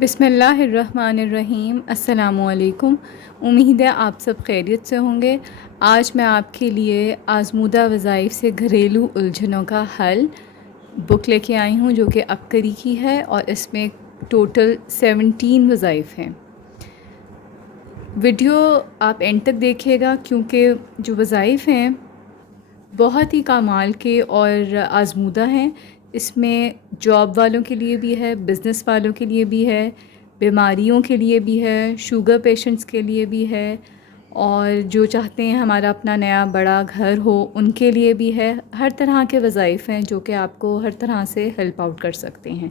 بسم اللہ الرحمن الرحیم۔ السلام علیکم۔ امید ہے آپ سب خیریت سے ہوں گے۔ آج میں آپ کے لیے آزمودہ وظائف سے گھریلو الجھنوں کا حل بک لے کے آئی ہوں، جو کہ عبقری کی ہے اور اس میں ٹوٹل 17 وظائف ہیں۔ ویڈیو آپ اینڈ تک دیکھیے گا کیونکہ جو وظائف ہیں بہت ہی کمال کے اور آزمودہ ہیں۔ اس میں جاب والوں کے لیے بھی ہے، بزنس والوں کے لیے بھی ہے، بیماریوں کے لیے بھی ہے، شوگر پیشنٹس کے لیے بھی ہے، اور جو چاہتے ہیں ہمارا اپنا نیا بڑا گھر ہو ان کے لیے بھی ہے۔ ہر طرح کے وظائف ہیں جو کہ آپ کو ہر طرح سے ہیلپ آؤٹ کر سکتے ہیں۔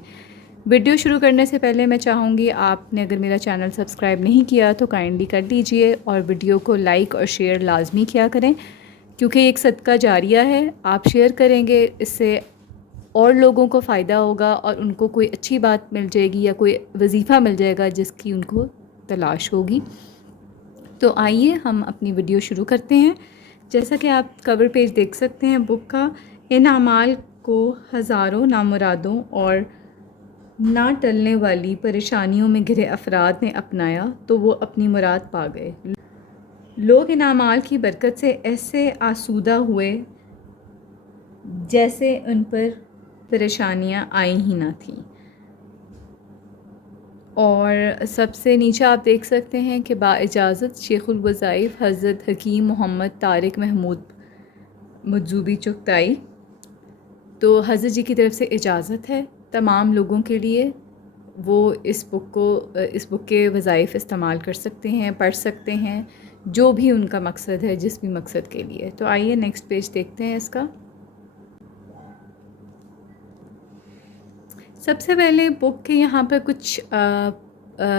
ویڈیو شروع کرنے سے پہلے میں چاہوں گی آپ نے اگر میرا چینل سبسکرائب نہیں کیا تو کائنڈلی کر لیجئے، اور ویڈیو کو لائک اور شیئر لازمی کیا کریں کیونکہ ایک صدقہ جاریہ ہے۔ آپ شیئر کریں گے، اس سے اور لوگوں کو فائدہ ہوگا اور ان کو کوئی اچھی بات مل جائے گی یا کوئی وظیفہ مل جائے گا جس کی ان کو تلاش ہوگی۔ تو آئیے ہم اپنی ویڈیو شروع کرتے ہیں۔ جیسا کہ آپ کور پیج دیکھ سکتے ہیں بک کا، ان اعمال کو ہزاروں نامرادوں اور نہ ٹلنے والی پریشانیوں میں گھرے افراد نے اپنایا تو وہ اپنی مراد پا گئے۔ لوگ ان اعمال کی برکت سے ایسے آسودہ ہوئے جیسے ان پر پریشانیاں آئی ہی نہ تھیں۔ اور سب سے نیچے آپ دیکھ سکتے ہیں کہ با اجازت شیخ الوظائف حضرت حکیم محمد طارق محمود مجذوبی چغتائی، تو حضرت جی کی طرف سے اجازت ہے تمام لوگوں کے لیے، وہ اس بک کے وظائف استعمال کر سکتے ہیں، پڑھ سکتے ہیں، جو بھی ان کا مقصد ہے، جس بھی مقصد کے لیے۔ تو آئیے نیکسٹ پیج دیکھتے ہیں اس کا۔ سب سے پہلے بک کے یہاں پر کچھ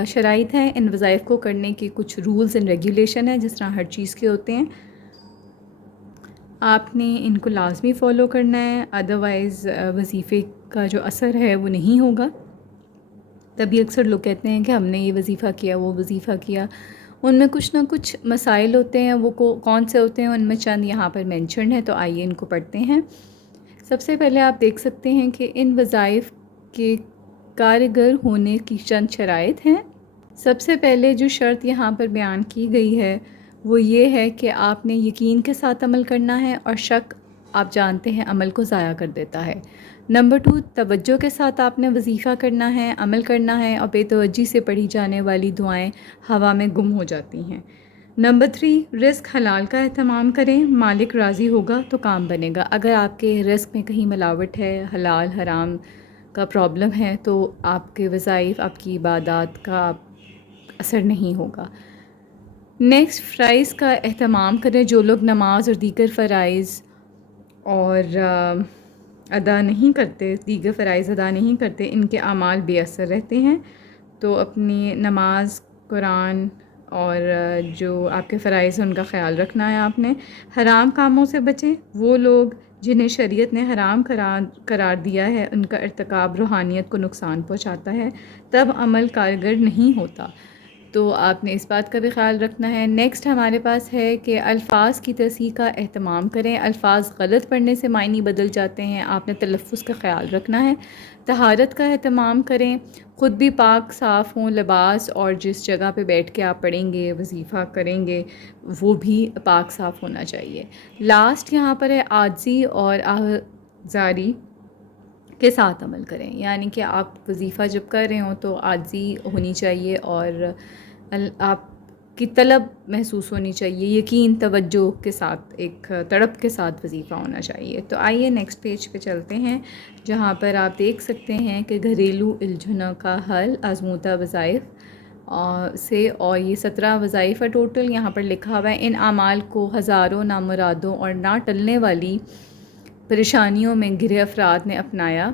شرائط ہیں ان وظائف کو کرنے کی، کچھ رولز اینڈ ریگولیشن ہیں جس طرح ہر چیز کے ہوتے ہیں۔ آپ نے ان کو لازمی فالو کرنا ہے، ادروائز وظیفے کا جو اثر ہے وہ نہیں ہوگا۔ تبھی اکثر لوگ کہتے ہیں کہ ہم نے یہ وظیفہ کیا، وہ وظیفہ کیا، ان میں کچھ نہ کچھ مسائل ہوتے ہیں، وہ کون سے ہوتے ہیں ان میں چند یہاں پر مینشنڈ ہیں، تو آئیے ان کو پڑھتے ہیں۔ سب سے پہلے آپ دیکھ سکتے ہیں کہ ان وظائف کے کارگر ہونے کی چند شرائط ہیں۔ سب سے پہلے جو شرط یہاں پر بیان کی گئی ہے وہ یہ ہے کہ آپ نے یقین کے ساتھ عمل کرنا ہے، اور شک آپ جانتے ہیں عمل کو ضائع کر دیتا ہے۔ نمبر 2، توجہ کے ساتھ آپ نے وظیفہ کرنا ہے، عمل کرنا ہے، اور بے توجہی سے پڑھی جانے والی دعائیں ہوا میں گم ہو جاتی ہیں۔ نمبر 3، رزق حلال کا اہتمام کریں، مالک راضی ہوگا تو کام بنے گا۔ اگر آپ کے رزق میں کہیں ملاوٹ ہے، حلال حرام کا پرابلم ہے، تو آپ کے وظائف، آپ کی عبادات کا اثر نہیں ہوگا۔ نیکسٹ، فرائض کا اہتمام کریں۔ جو لوگ نماز اور دیگر فرائض ادا نہیں کرتے، دیگر فرائض ادا نہیں کرتے، ان کے اعمال بے اثر رہتے ہیں۔ تو اپنی نماز، قرآن اور جو آپ کے فرائض ہیں ان کا خیال رکھنا ہے آپ نے۔ حرام کاموں سے بچیں۔ وہ لوگ جنہیں شریعت نے حرام قرار دیا ہے ان کا ارتکاب روحانیت کو نقصان پہنچاتا ہے، تب عمل کارگر نہیں ہوتا، تو آپ نے اس بات کا بھی خیال رکھنا ہے۔ نیکسٹ ہمارے پاس ہے کہ الفاظ کی تصحیح کا اہتمام کریں۔ الفاظ غلط پڑھنے سے معنی بدل جاتے ہیں، آپ نے تلفظ کا خیال رکھنا ہے۔ طہارت کا اہتمام کریں، خود بھی پاک صاف ہوں، لباس اور جس جگہ پہ بیٹھ کے آپ پڑھیں گے، وظیفہ کریں گے، وہ بھی پاک صاف ہونا چاہیے۔ لاسٹ یہاں پر ہے عاجزی اور آزاری کے ساتھ عمل کریں، یعنی کہ آپ وظیفہ جب کر رہے ہوں تو عاجزی ہونی چاہیے اور آپ کی طلب محسوس ہونی چاہیے، یقین، توجہ کے ساتھ، ایک تڑپ کے ساتھ وظیفہ ہونا چاہیے۔ تو آئیے نیکسٹ پیج پہ چلتے ہیں، جہاں پر آپ دیکھ سکتے ہیں کہ گھریلو الجھنوں کا حل آزمودہ وظائف سے، اور یہ 17 وظائف ہے ٹوٹل۔ یہاں پر لکھا ہوا ہے ان اعمال کو ہزاروں نامرادوں اور نہ ٹلنے والی پریشانیوں میں گھرے افراد نے اپنایا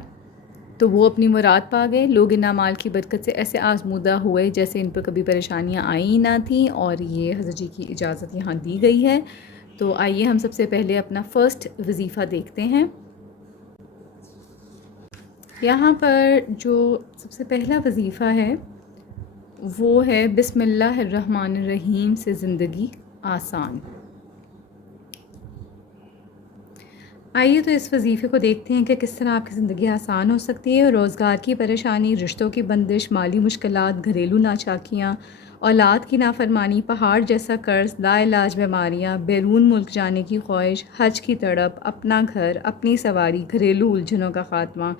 تو وہ اپنی مراد پا گئے۔ لوگ ان اعمال کی برکت سے ایسے آزمودہ ہوئے جیسے ان پر کبھی پریشانیاں آئی ہی نہ تھیں، اور یہ حضرت جی کی اجازت یہاں دی گئی ہے۔ تو آئیے ہم سب سے پہلے اپنا فرسٹ وظیفہ دیکھتے ہیں۔ یہاں پر جو سب سے پہلا وظیفہ ہے وہ ہے بسم اللہ الرحمن الرحیم سے زندگی آسان۔ آئیے تو اس وظیفے کو دیکھتے ہیں کہ کس طرح آپ کی زندگی آسان ہو سکتی ہے۔ روزگار کی پریشانی، رشتوں کی بندش، مالی مشکلات، گھریلو ناچاکیاں، اولاد کی نافرمانی، پہاڑ جیسا قرض، لا علاج بیماریاں، بیرون ملک جانے کی خواہش، حج کی تڑپ، اپنا گھر، اپنی سواری، گھریلو الجھنوں کا خاتمہ،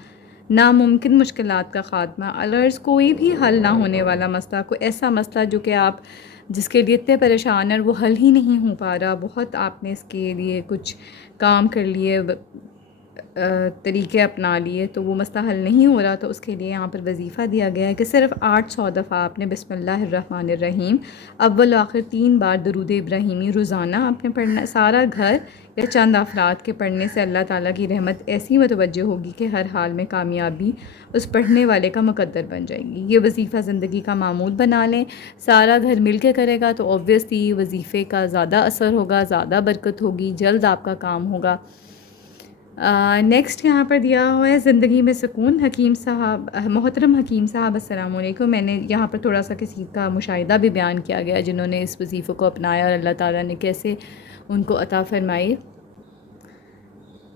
ناممکن مشکلات کا خاتمہ، الرز کوئی بھی حل نہ ہونے والا مسئلہ، کوئی ایسا مسئلہ جو کہ آپ جس کے لیے اتنے پریشان ہیں اور وہ حل ہی نہیں ہو پا رہا، بہت آپ نے اس کے لیے کچھ کام کر لیے، طریقے اپنا لیے، تو وہ مسئلہ حل نہیں ہو رہا، تو اس کے لیے یہاں پر وظیفہ دیا گیا ہے کہ صرف 800 دفعہ آپ نے بسم اللہ الرحمن الرحیم اول و آخر 3 بار درود ابراہیمی روزانہ آپ نے پڑھنا ہے۔ سارا گھر یا چند افراد کے پڑھنے سے اللہ تعالیٰ کی رحمت ایسی متوجہ ہوگی کہ ہر حال میں کامیابی اس پڑھنے والے کا مقدر بن جائے گی۔ یہ وظیفہ زندگی کا معمول بنا لیں، سارا گھر مل کے کرے گا تو اوبویسلی وظیفے کا زیادہ اثر ہوگا، زیادہ برکت ہوگی، جلد آپ کا کام ہوگا۔ نیکسٹ یہاں پر دیا ہوا ہے زندگی میں سکون۔ حکیم صاحب، محترم حکیم صاحب السلام علیکم۔ میں نے یہاں پر تھوڑا سا کسی کا مشاہدہ بھی بیان کیا گیا جنہوں نے اس وظیفے کو اپنایا اور اللہ تعالیٰ نے کیسے ان کو عطا فرمائی۔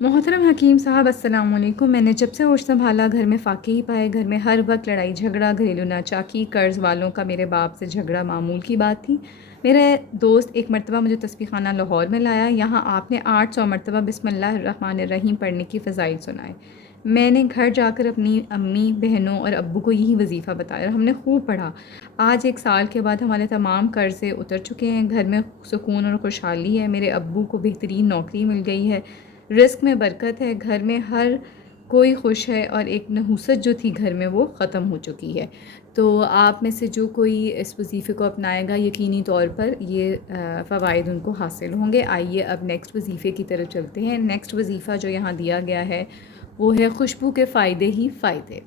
محترم حکیم صاحب السلام علیکم۔ میں نے جب سے ہوش سنبھالا گھر میں فاقے ہی پائے، گھر میں ہر وقت لڑائی جھگڑا، گھریلو ناچاکی، قرض والوں کا میرے باپ سے جھگڑا معمول کی بات تھی۔ میرے دوست ایک مرتبہ مجھے تسبیح خانہ لاہور میں لایا، یہاں آپ نے 800 مرتبہ بسم اللہ الرحمن الرحیم پڑھنے کی فضائل سنائے۔ میں نے گھر جا کر اپنی امی، بہنوں اور ابو کو یہی وظیفہ بتایا اور ہم نے خوب پڑھا۔ آج 1 سال کے بعد ہمارے تمام قرضے اتر چکے ہیں، گھر میں سکون اور خوشحالی ہے، میرے ابو کو بہترین نوکری مل گئی ہے، رزق میں برکت ہے، گھر میں ہر کوئی خوش ہے اور ایک نحوست جو تھی گھر میں وہ ختم ہو چکی ہے۔ تو آپ میں سے جو کوئی اس وظیفے کو اپنائے گا یقینی طور پر یہ فوائد ان کو حاصل ہوں گے۔ آئیے اب نیکسٹ وظیفے کی طرف چلتے ہیں۔ نیکسٹ وظیفہ جو یہاں دیا گیا ہے وہ ہے خوشبو کے فائدے ہی فائدے۔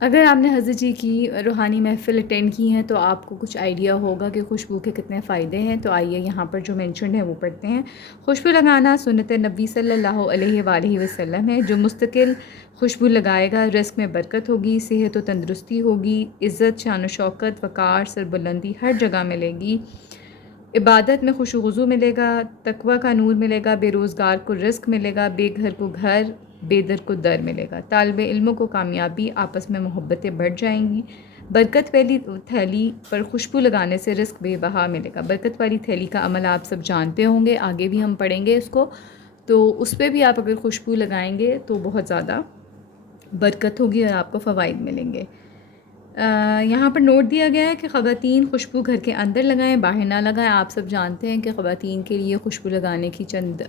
اگر آپ نے حضرت جی کی روحانی محفل اٹینڈ کی ہیں تو آپ کو کچھ آئیڈیا ہوگا کہ خوشبو کے کتنے فائدے ہیں۔ تو آئیے یہاں پر جو مینشنڈ ہے وہ پڑھتے ہیں۔ خوشبو لگانا سنت نبی صلی اللہ علیہ وآلہ وسلم ہے۔ جو مستقل خوشبو لگائے گا رزق میں برکت ہوگی، صحت و تندرستی ہوگی، عزت، شان و شوکت، وقار، سربلندی ہر جگہ ملے گی، عبادت میں خوش و خضو ملے گا، تقوی کا نور ملے گا، بے روزگار کو رزق ملے گا، بے گھر کو گھر، بے در کو در ملے گا، طالب علموں کو کامیابی، آپس میں محبتیں بڑھ جائیں گی، برکت والی تھیلی پر خوشبو لگانے سے رزق بے بہا ملے گا۔ برکت والی تھیلی کا عمل آپ سب جانتے ہوں گے، آگے بھی ہم پڑھیں گے اس کو، تو اس پہ بھی آپ اگر خوشبو لگائیں گے تو بہت زیادہ برکت ہوگی اور آپ کو فوائد ملیں گے۔ یہاں پر نوٹ دیا گیا ہے کہ خواتین خوشبو گھر کے اندر لگائیں، باہر نہ لگائیں۔ آپ سب جانتے ہیں کہ خواتین کے لیے خوشبو لگانے کی چند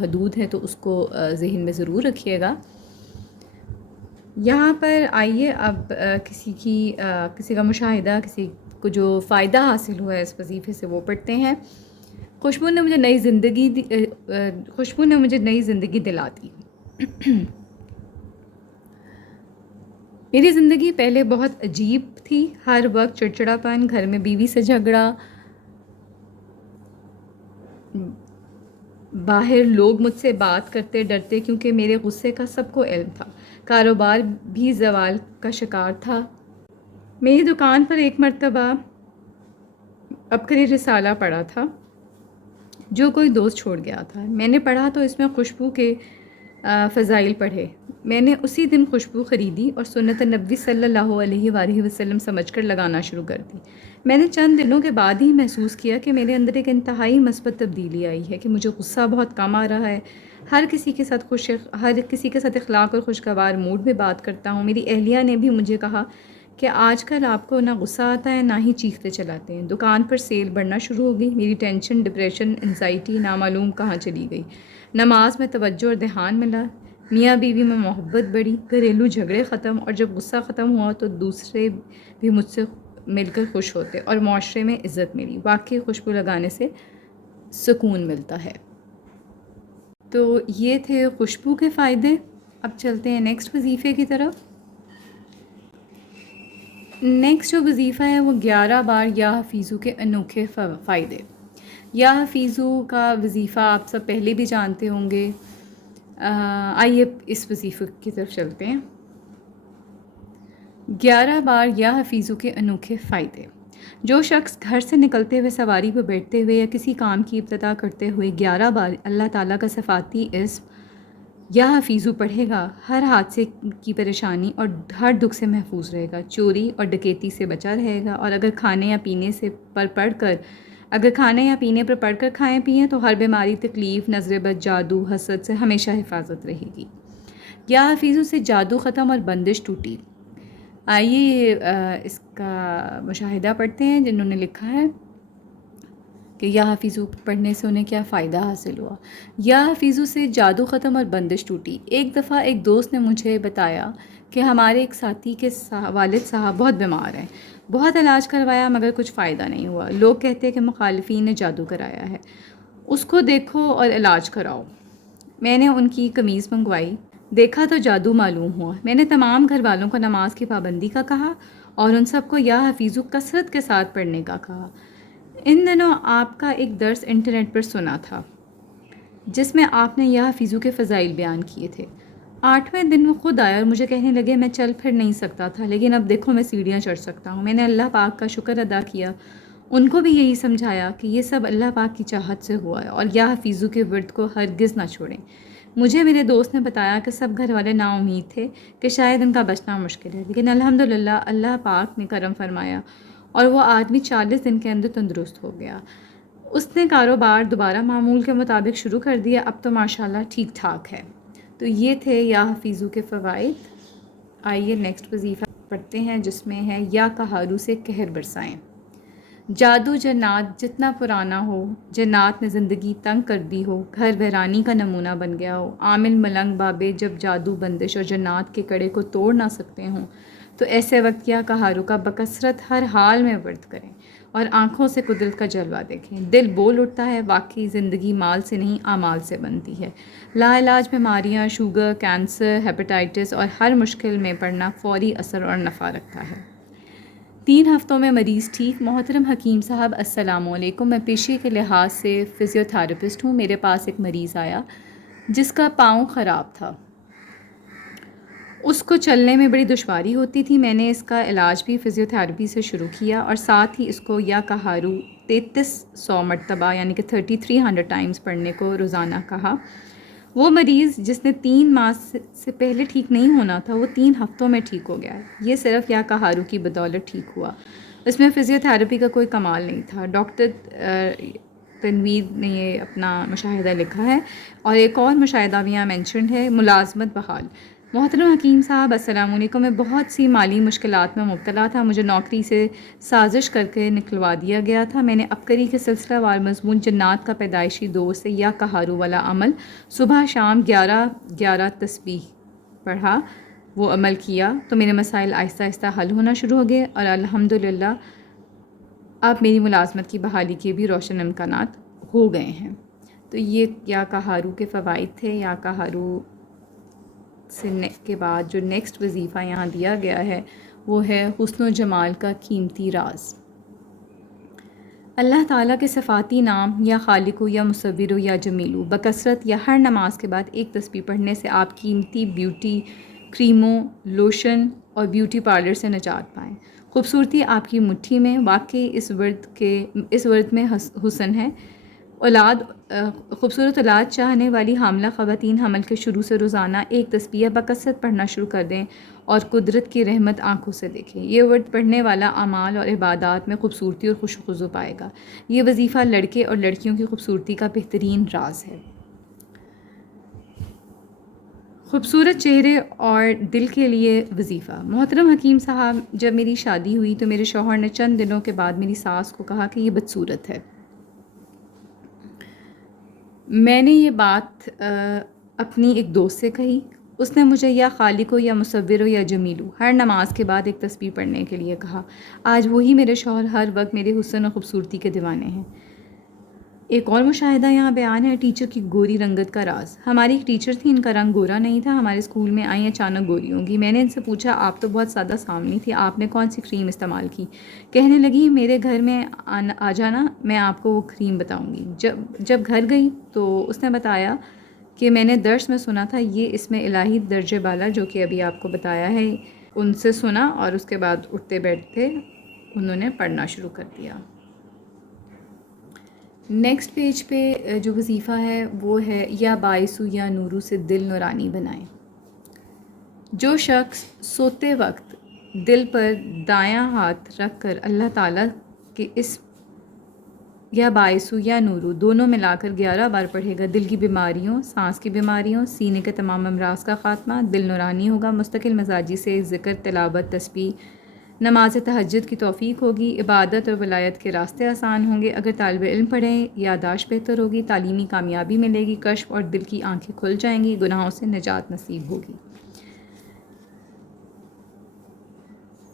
حدود ہیں، تو اس کو ذہن میں ضرور رکھیے گا۔ یہاں پر آئیے اب کسی کا مشاہدہ، کسی کو جو فائدہ حاصل ہوا ہے اس وظیفے سے وہ پڑھتے ہیں۔ خوشبو نے مجھے نئی زندگی دلا دی۔ میری زندگی پہلے بہت عجیب تھی، ہر وقت چڑچڑاپن، گھر میں بیوی سے جھگڑا، باہر لوگ مجھ سے بات کرتے ڈرتے کیونکہ میرے غصے کا سب کو علم تھا، کاروبار بھی زوال کا شکار تھا۔ میری دکان پر ایک مرتبہ عبقری رسالہ پڑا تھا جو کوئی دوست چھوڑ گیا تھا، میں نے پڑھا تو اس میں خوشبو کے فضائل پڑھے۔ میں نے اسی دن خوشبو خریدی اور سنت نبی صلی اللہ علیہ وآلہ وسلم سمجھ کر لگانا شروع کر دی۔ میں نے چند دنوں کے بعد ہی محسوس کیا کہ میرے اندر ایک انتہائی مثبت تبدیلی آئی ہے، کہ مجھے غصہ بہت کم آ رہا ہے، ہر کسی کے ساتھ اخلاق اور خوشگوار موڈ میں بات کرتا ہوں۔ میری اہلیہ نے بھی مجھے کہا کہ آج کل آپ کو نہ غصہ آتا ہے نہ ہی چیختے چلاتے ہیں۔ دکان پر سیل بڑھنا شروع ہو گئی، میری ٹینشن، ڈپریشن، انزائٹی نامعلوم کہاں چلی گئی، نماز میں توجہ اور دھیان ملا، میاں بیوی میں محبت بڑھی، گھریلو جھگڑے ختم، اور جب غصہ ختم ہوا تو دوسرے بھی مجھ سے مل کر خوش ہوتے اور معاشرے میں عزت ملی۔ واقعی خوشبو لگانے سے سکون ملتا ہے۔ تو یہ تھے خوشبو کے فائدے۔ اب چلتے ہیں نیکسٹ وظیفے کی طرف۔ نیکسٹ جو وظیفہ ہے وہ 11 بار یا حفیظو کے انوکھے فائدے۔ یا حفیظو کا وظیفہ آپ سب پہلے بھی جانتے ہوں گے۔ آئیے اس وظیفے کی طرف چلتے ہیں۔ 11 بار یا حفیظو کے انوکھے فائدے۔ جو شخص گھر سے نکلتے ہوئے سواری پہ بیٹھتے ہوئے یا کسی کام کی ابتدا کرتے ہوئے 11 بار اللہ تعالیٰ کا صفاتی اسم یا حفیظو پڑھے گا، ہر حادثے کی پریشانی اور ہر دکھ سے محفوظ رہے گا، چوری اور ڈکیتی سے بچا رہے گا، اور اگر کھانے یا پینے پر پڑھ کر کھائیں پئیں تو ہر بیماری، تکلیف، نظر بد، جادو، حسد سے ہمیشہ حفاظت رہے گی۔ یا حفیظو سے جادو ختم اور بندش ٹوٹی۔ آئیے اس کا مشاہدہ پڑھتے ہیں جنہوں نے لکھا ہے کہ یا حفیظو پڑھنے سے انہیں کیا فائدہ حاصل ہوا۔ یا حفیظو سے جادو ختم اور بندش ٹوٹی۔ ایک دفعہ ایک دوست نے مجھے بتایا کہ ہمارے ایک ساتھی کے والد صاحب بہت بیمار ہیں، بہت علاج کروایا مگر کچھ فائدہ نہیں ہوا۔ لوگ کہتے ہیں کہ مخالفین نے جادو کرایا ہے، اس کو دیکھو اور علاج کراؤ۔ میں نے ان کی قمیض منگوائی، دیکھا تو جادو معلوم ہوا۔ میں نے تمام گھر والوں کو نماز کی پابندی کا کہا اور ان سب کو یا حفیظو کثرت کے ساتھ پڑھنے کا کہا۔ ان دنوں آپ کا ایک درس انٹرنیٹ پر سنا تھا جس میں آپ نے یا حفیظو کے فضائل بیان کیے تھے۔ 8ویں دن وہ خود آیا اور مجھے کہنے لگے میں چل پھر نہیں سکتا تھا لیکن اب دیکھو میں سیڑھیاں چڑھ سکتا ہوں۔ میں نے اللہ پاک کا شکر ادا کیا، ان کو بھی یہی سمجھایا کہ یہ سب اللہ پاک کی چاہت سے ہوا ہے اور یا حفیظو کے ورد کو ہرگز نہ چھوڑیں۔ مجھے میرے دوست نے بتایا کہ سب گھر والے نا امید تھے کہ شاید ان کا بچنا مشکل ہے، لیکن الحمدللہ اللہ پاک نے کرم فرمایا اور وہ آدمی 40 دن کے اندر تندرست ہو گیا۔ اس نے کاروبار دوبارہ معمول کے مطابق شروع کر دیا، اب تو ماشاءاللہ ٹھیک ٹھاک ہے۔ تو یہ تھے یا حفیظو کے فوائد۔ آئیے نیکسٹ وظیفہ پڑھتے ہیں جس میں ہے یا کہارو سے کہر برسائیں۔ جادو جنات جتنا پرانا ہو، جنات نے زندگی تنگ کر دی ہو، گھر ویرانی کا نمونہ بن گیا ہو، عامل ملنگ بابے جب جادو بندش اور جنات کے کڑے کو توڑ نہ سکتے ہوں تو ایسے وقت یا کہارو کا بکثرت ہر حال میں ورد کریں اور آنکھوں سے قدرت کا جلوہ دیکھیں۔ دل بول اٹھتا ہے واقعی زندگی مال سے نہیں اعمال سے بنتی ہے۔ لا علاج بیماریاں، شوگر، کینسر، ہیپاٹائٹس اور ہر مشکل میں پڑنا فوری اثر اور نفع رکھتا ہے۔ 3 ہفتوں میں مریض ٹھیک۔ محترم حکیم صاحب السلام علیکم، میں پیشے کے لحاظ سے فزیوتھراپسٹ ہوں۔ میرے پاس ایک مریض آیا جس کا پاؤں خراب تھا، اس کو چلنے میں بڑی دشواری ہوتی تھی۔ میں نے اس کا علاج بھی فزیوتھراپی سے شروع کیا اور ساتھ ہی اس کو یا کہارو 3300 مرتبہ یعنی کہ 3300 ٹائمز پڑھنے کو روزانہ کہا۔ وہ مریض جس نے 3 ماہ سے پہلے ٹھیک نہیں ہونا تھا وہ 3 ہفتوں میں ٹھیک ہو گیا۔ یہ صرف یا کہارو کی بدولت ٹھیک ہوا، اس میں فزیوتھراپی کا کوئی کمال نہیں تھا۔ ڈاکٹر تنویر نے یہ اپنا مشاہدہ لکھا ہے اور ایک اور مشاہدہ بھی یہاں مینشنڈ ہے، ملازمت بحال۔ محترم حکیم صاحب السلام علیکم، میں بہت سی مالی مشکلات میں مبتلا تھا، مجھے نوکری سے سازش کر کے نکلوا دیا گیا تھا۔ میں نے عبقری کے سلسلہ وار مضمون جنات کا پیدائشی دور سے یا کہارو والا عمل صبح شام 11 تسبیح پڑھا، وہ عمل کیا تو میرے مسائل آہستہ آہستہ حل ہونا شروع ہو گئے اور الحمدللہ اب میری ملازمت کی بحالی کے بھی روشن امکانات ہو گئے ہیں۔ تو یہ یا کہارو کے فوائد تھے۔ یا کہارو سے کے بعد جو نیکسٹ وظیفہ یہاں دیا گیا ہے وہ ہے حسن و جمال کا قیمتی راز۔ اللہ تعالیٰ کے صفاتی نام یا خالق یا مصور یا جمیل بکثرت یا ہر نماز کے بعد ایک تسبیح پڑھنے سے آپ قیمتی بیوٹی کریموں، لوشن اور بیوٹی پارلر سے نجات پائیں۔ خوبصورتی آپ کی مٹھی میں، واقعی اس ورد میں حسن ہے۔ خوبصورت اولاد چاہنے والی حاملہ خواتین حمل کے شروع سے روزانہ ایک تسبیح بکثرت پڑھنا شروع کر دیں اور قدرت کی رحمت آنکھوں سے دیکھیں۔ یہ ورد پڑھنے والا اعمال اور عبادات میں خوبصورتی اور خوش خضو پائے گا۔ یہ وظیفہ لڑکے اور لڑکیوں کی خوبصورتی کا بہترین راز ہے۔ خوبصورت چہرے اور دل کے لیے وظیفہ۔ محترم حکیم صاحب، جب میری شادی ہوئی تو میرے شوہر نے چند دنوں کے بعد میری ساس کو کہا کہ یہ بدصورت ہے۔ میں نے یہ بات اپنی ایک دوست سے کہی، اس نے مجھے یا خالق یا مصور یا جمیل ہر نماز کے بعد ایک تسبیح پڑھنے کے لیے کہا۔ آج وہی میرے شوہر ہر وقت میرے حسن و خوبصورتی کے دیوانے ہیں۔ ایک اور مشاہدہ یہاں بیان ہے، ٹیچر کی گوری رنگت کا راز۔ ہماری ایک ٹیچر تھی، ان کا رنگ گورا نہیں تھا، ہمارے اسکول میں آئیں اچانک گوری ہوں گی۔ میں نے ان سے پوچھا آپ تو بہت سادہ سامنی تھی، آپ نے کون سی کریم استعمال کی؟ کہنے لگی میرے گھر میں آ جانا، میں آپ کو وہ کریم بتاؤں گی۔ جب گھر گئی تو اس نے بتایا کہ میں نے درس میں سنا تھا، یہ اس میں الہی درجے بالا جو کہ ابھی آپ کو بتایا ہے ان سے سنا اور اس کے بعد اٹھتے بیٹھتے انہوں نے پڑھنا شروع کر دیا۔ نیکسٹ پیج پہ جو وظیفہ ہے وہ ہے یا باعثو یا نورو سے دل نورانی بنائیں۔ جو شخص سوتے وقت دل پر دایاں ہاتھ رکھ کر اللہ تعالیٰ کے اس یا باعثو یا نورو دونوں ملا کر 11 بار پڑھے گا، دل کی بیماریوں، سانس کی بیماریوں، سینے کے تمام امراض کا خاتمہ، دل نورانی ہوگا، مستقل مزاجی سے ذکر، تلاوت، تسبیح، نماز تہجد کی توفیق ہوگی، عبادت اور ولایت کے راستے آسان ہوں گے، اگر طالب علم پڑھیں یادداشت بہتر ہوگی، تعلیمی کامیابی ملے گی، کشف اور دل کی آنکھیں کھل جائیں گی، گناہوں سے نجات نصیب ہوگی۔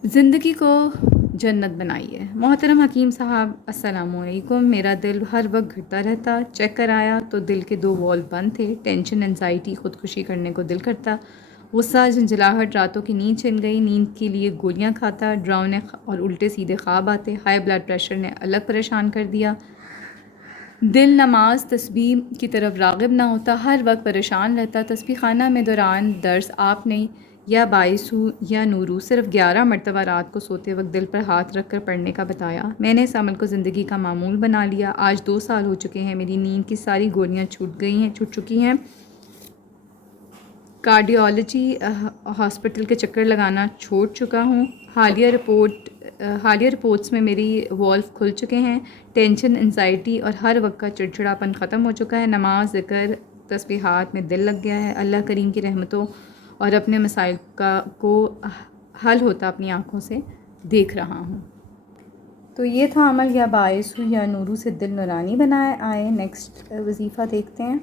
زندگی کو جنت بنائیے۔ محترم حکیم صاحب السلام علیکم، میرا دل ہر وقت گھٹتا رہتا، چیک کرایا تو دل کے 2 والو بند تھے، ٹینشن، انزائٹی، خودکشی کرنے کو دل کرتا، غصہ، جھنجھلاہٹ، راتوں کی نیند چھن گئی، نیند کے لیے گولیاں کھاتا، ڈراؤنے اور الٹے سیدھے خواب آتے، ہائی بلڈ پریشر نے الگ پریشان کر دیا، دل نماز تسبیح کی طرف راغب نہ ہوتا، ہر وقت پریشان رہتا، تسبیح خانہ میں دوران درس آپ نے یا باعثو یا نورو صرف 11 مرتبہ رات کو سوتے وقت دل پر ہاتھ رکھ کر پڑھنے کا بتایا، میں نے اس عمل کو زندگی کا معمول بنا لیا، آج 2 سال ہو چکے ہیں، میری نیند کی ساری گولیاں چھوٹ چکی ہیں، کارڈیالوجی ہاسپٹل کے چکر لگانا چھوڑ چکا ہوں، حالیہ رپورٹس میں میری والو کھل چکے ہیں، ٹینشن، انزائٹی اور ہر وقت کا چڑچڑاپن ختم ہو چکا ہے، نماز، ذکر، تسبیحات میں دل لگ گیا ہے، اللہ کریم کی رحمتوں اور اپنے مسائل کو حل ہوتا اپنی آنکھوں سے دیکھ رہا ہوں۔ تو یہ تھا عمل یا باعثو یا نورو سے دل نورانی بنائے۔ آئے نیکسٹ وظیفہ دیکھتے ہیں۔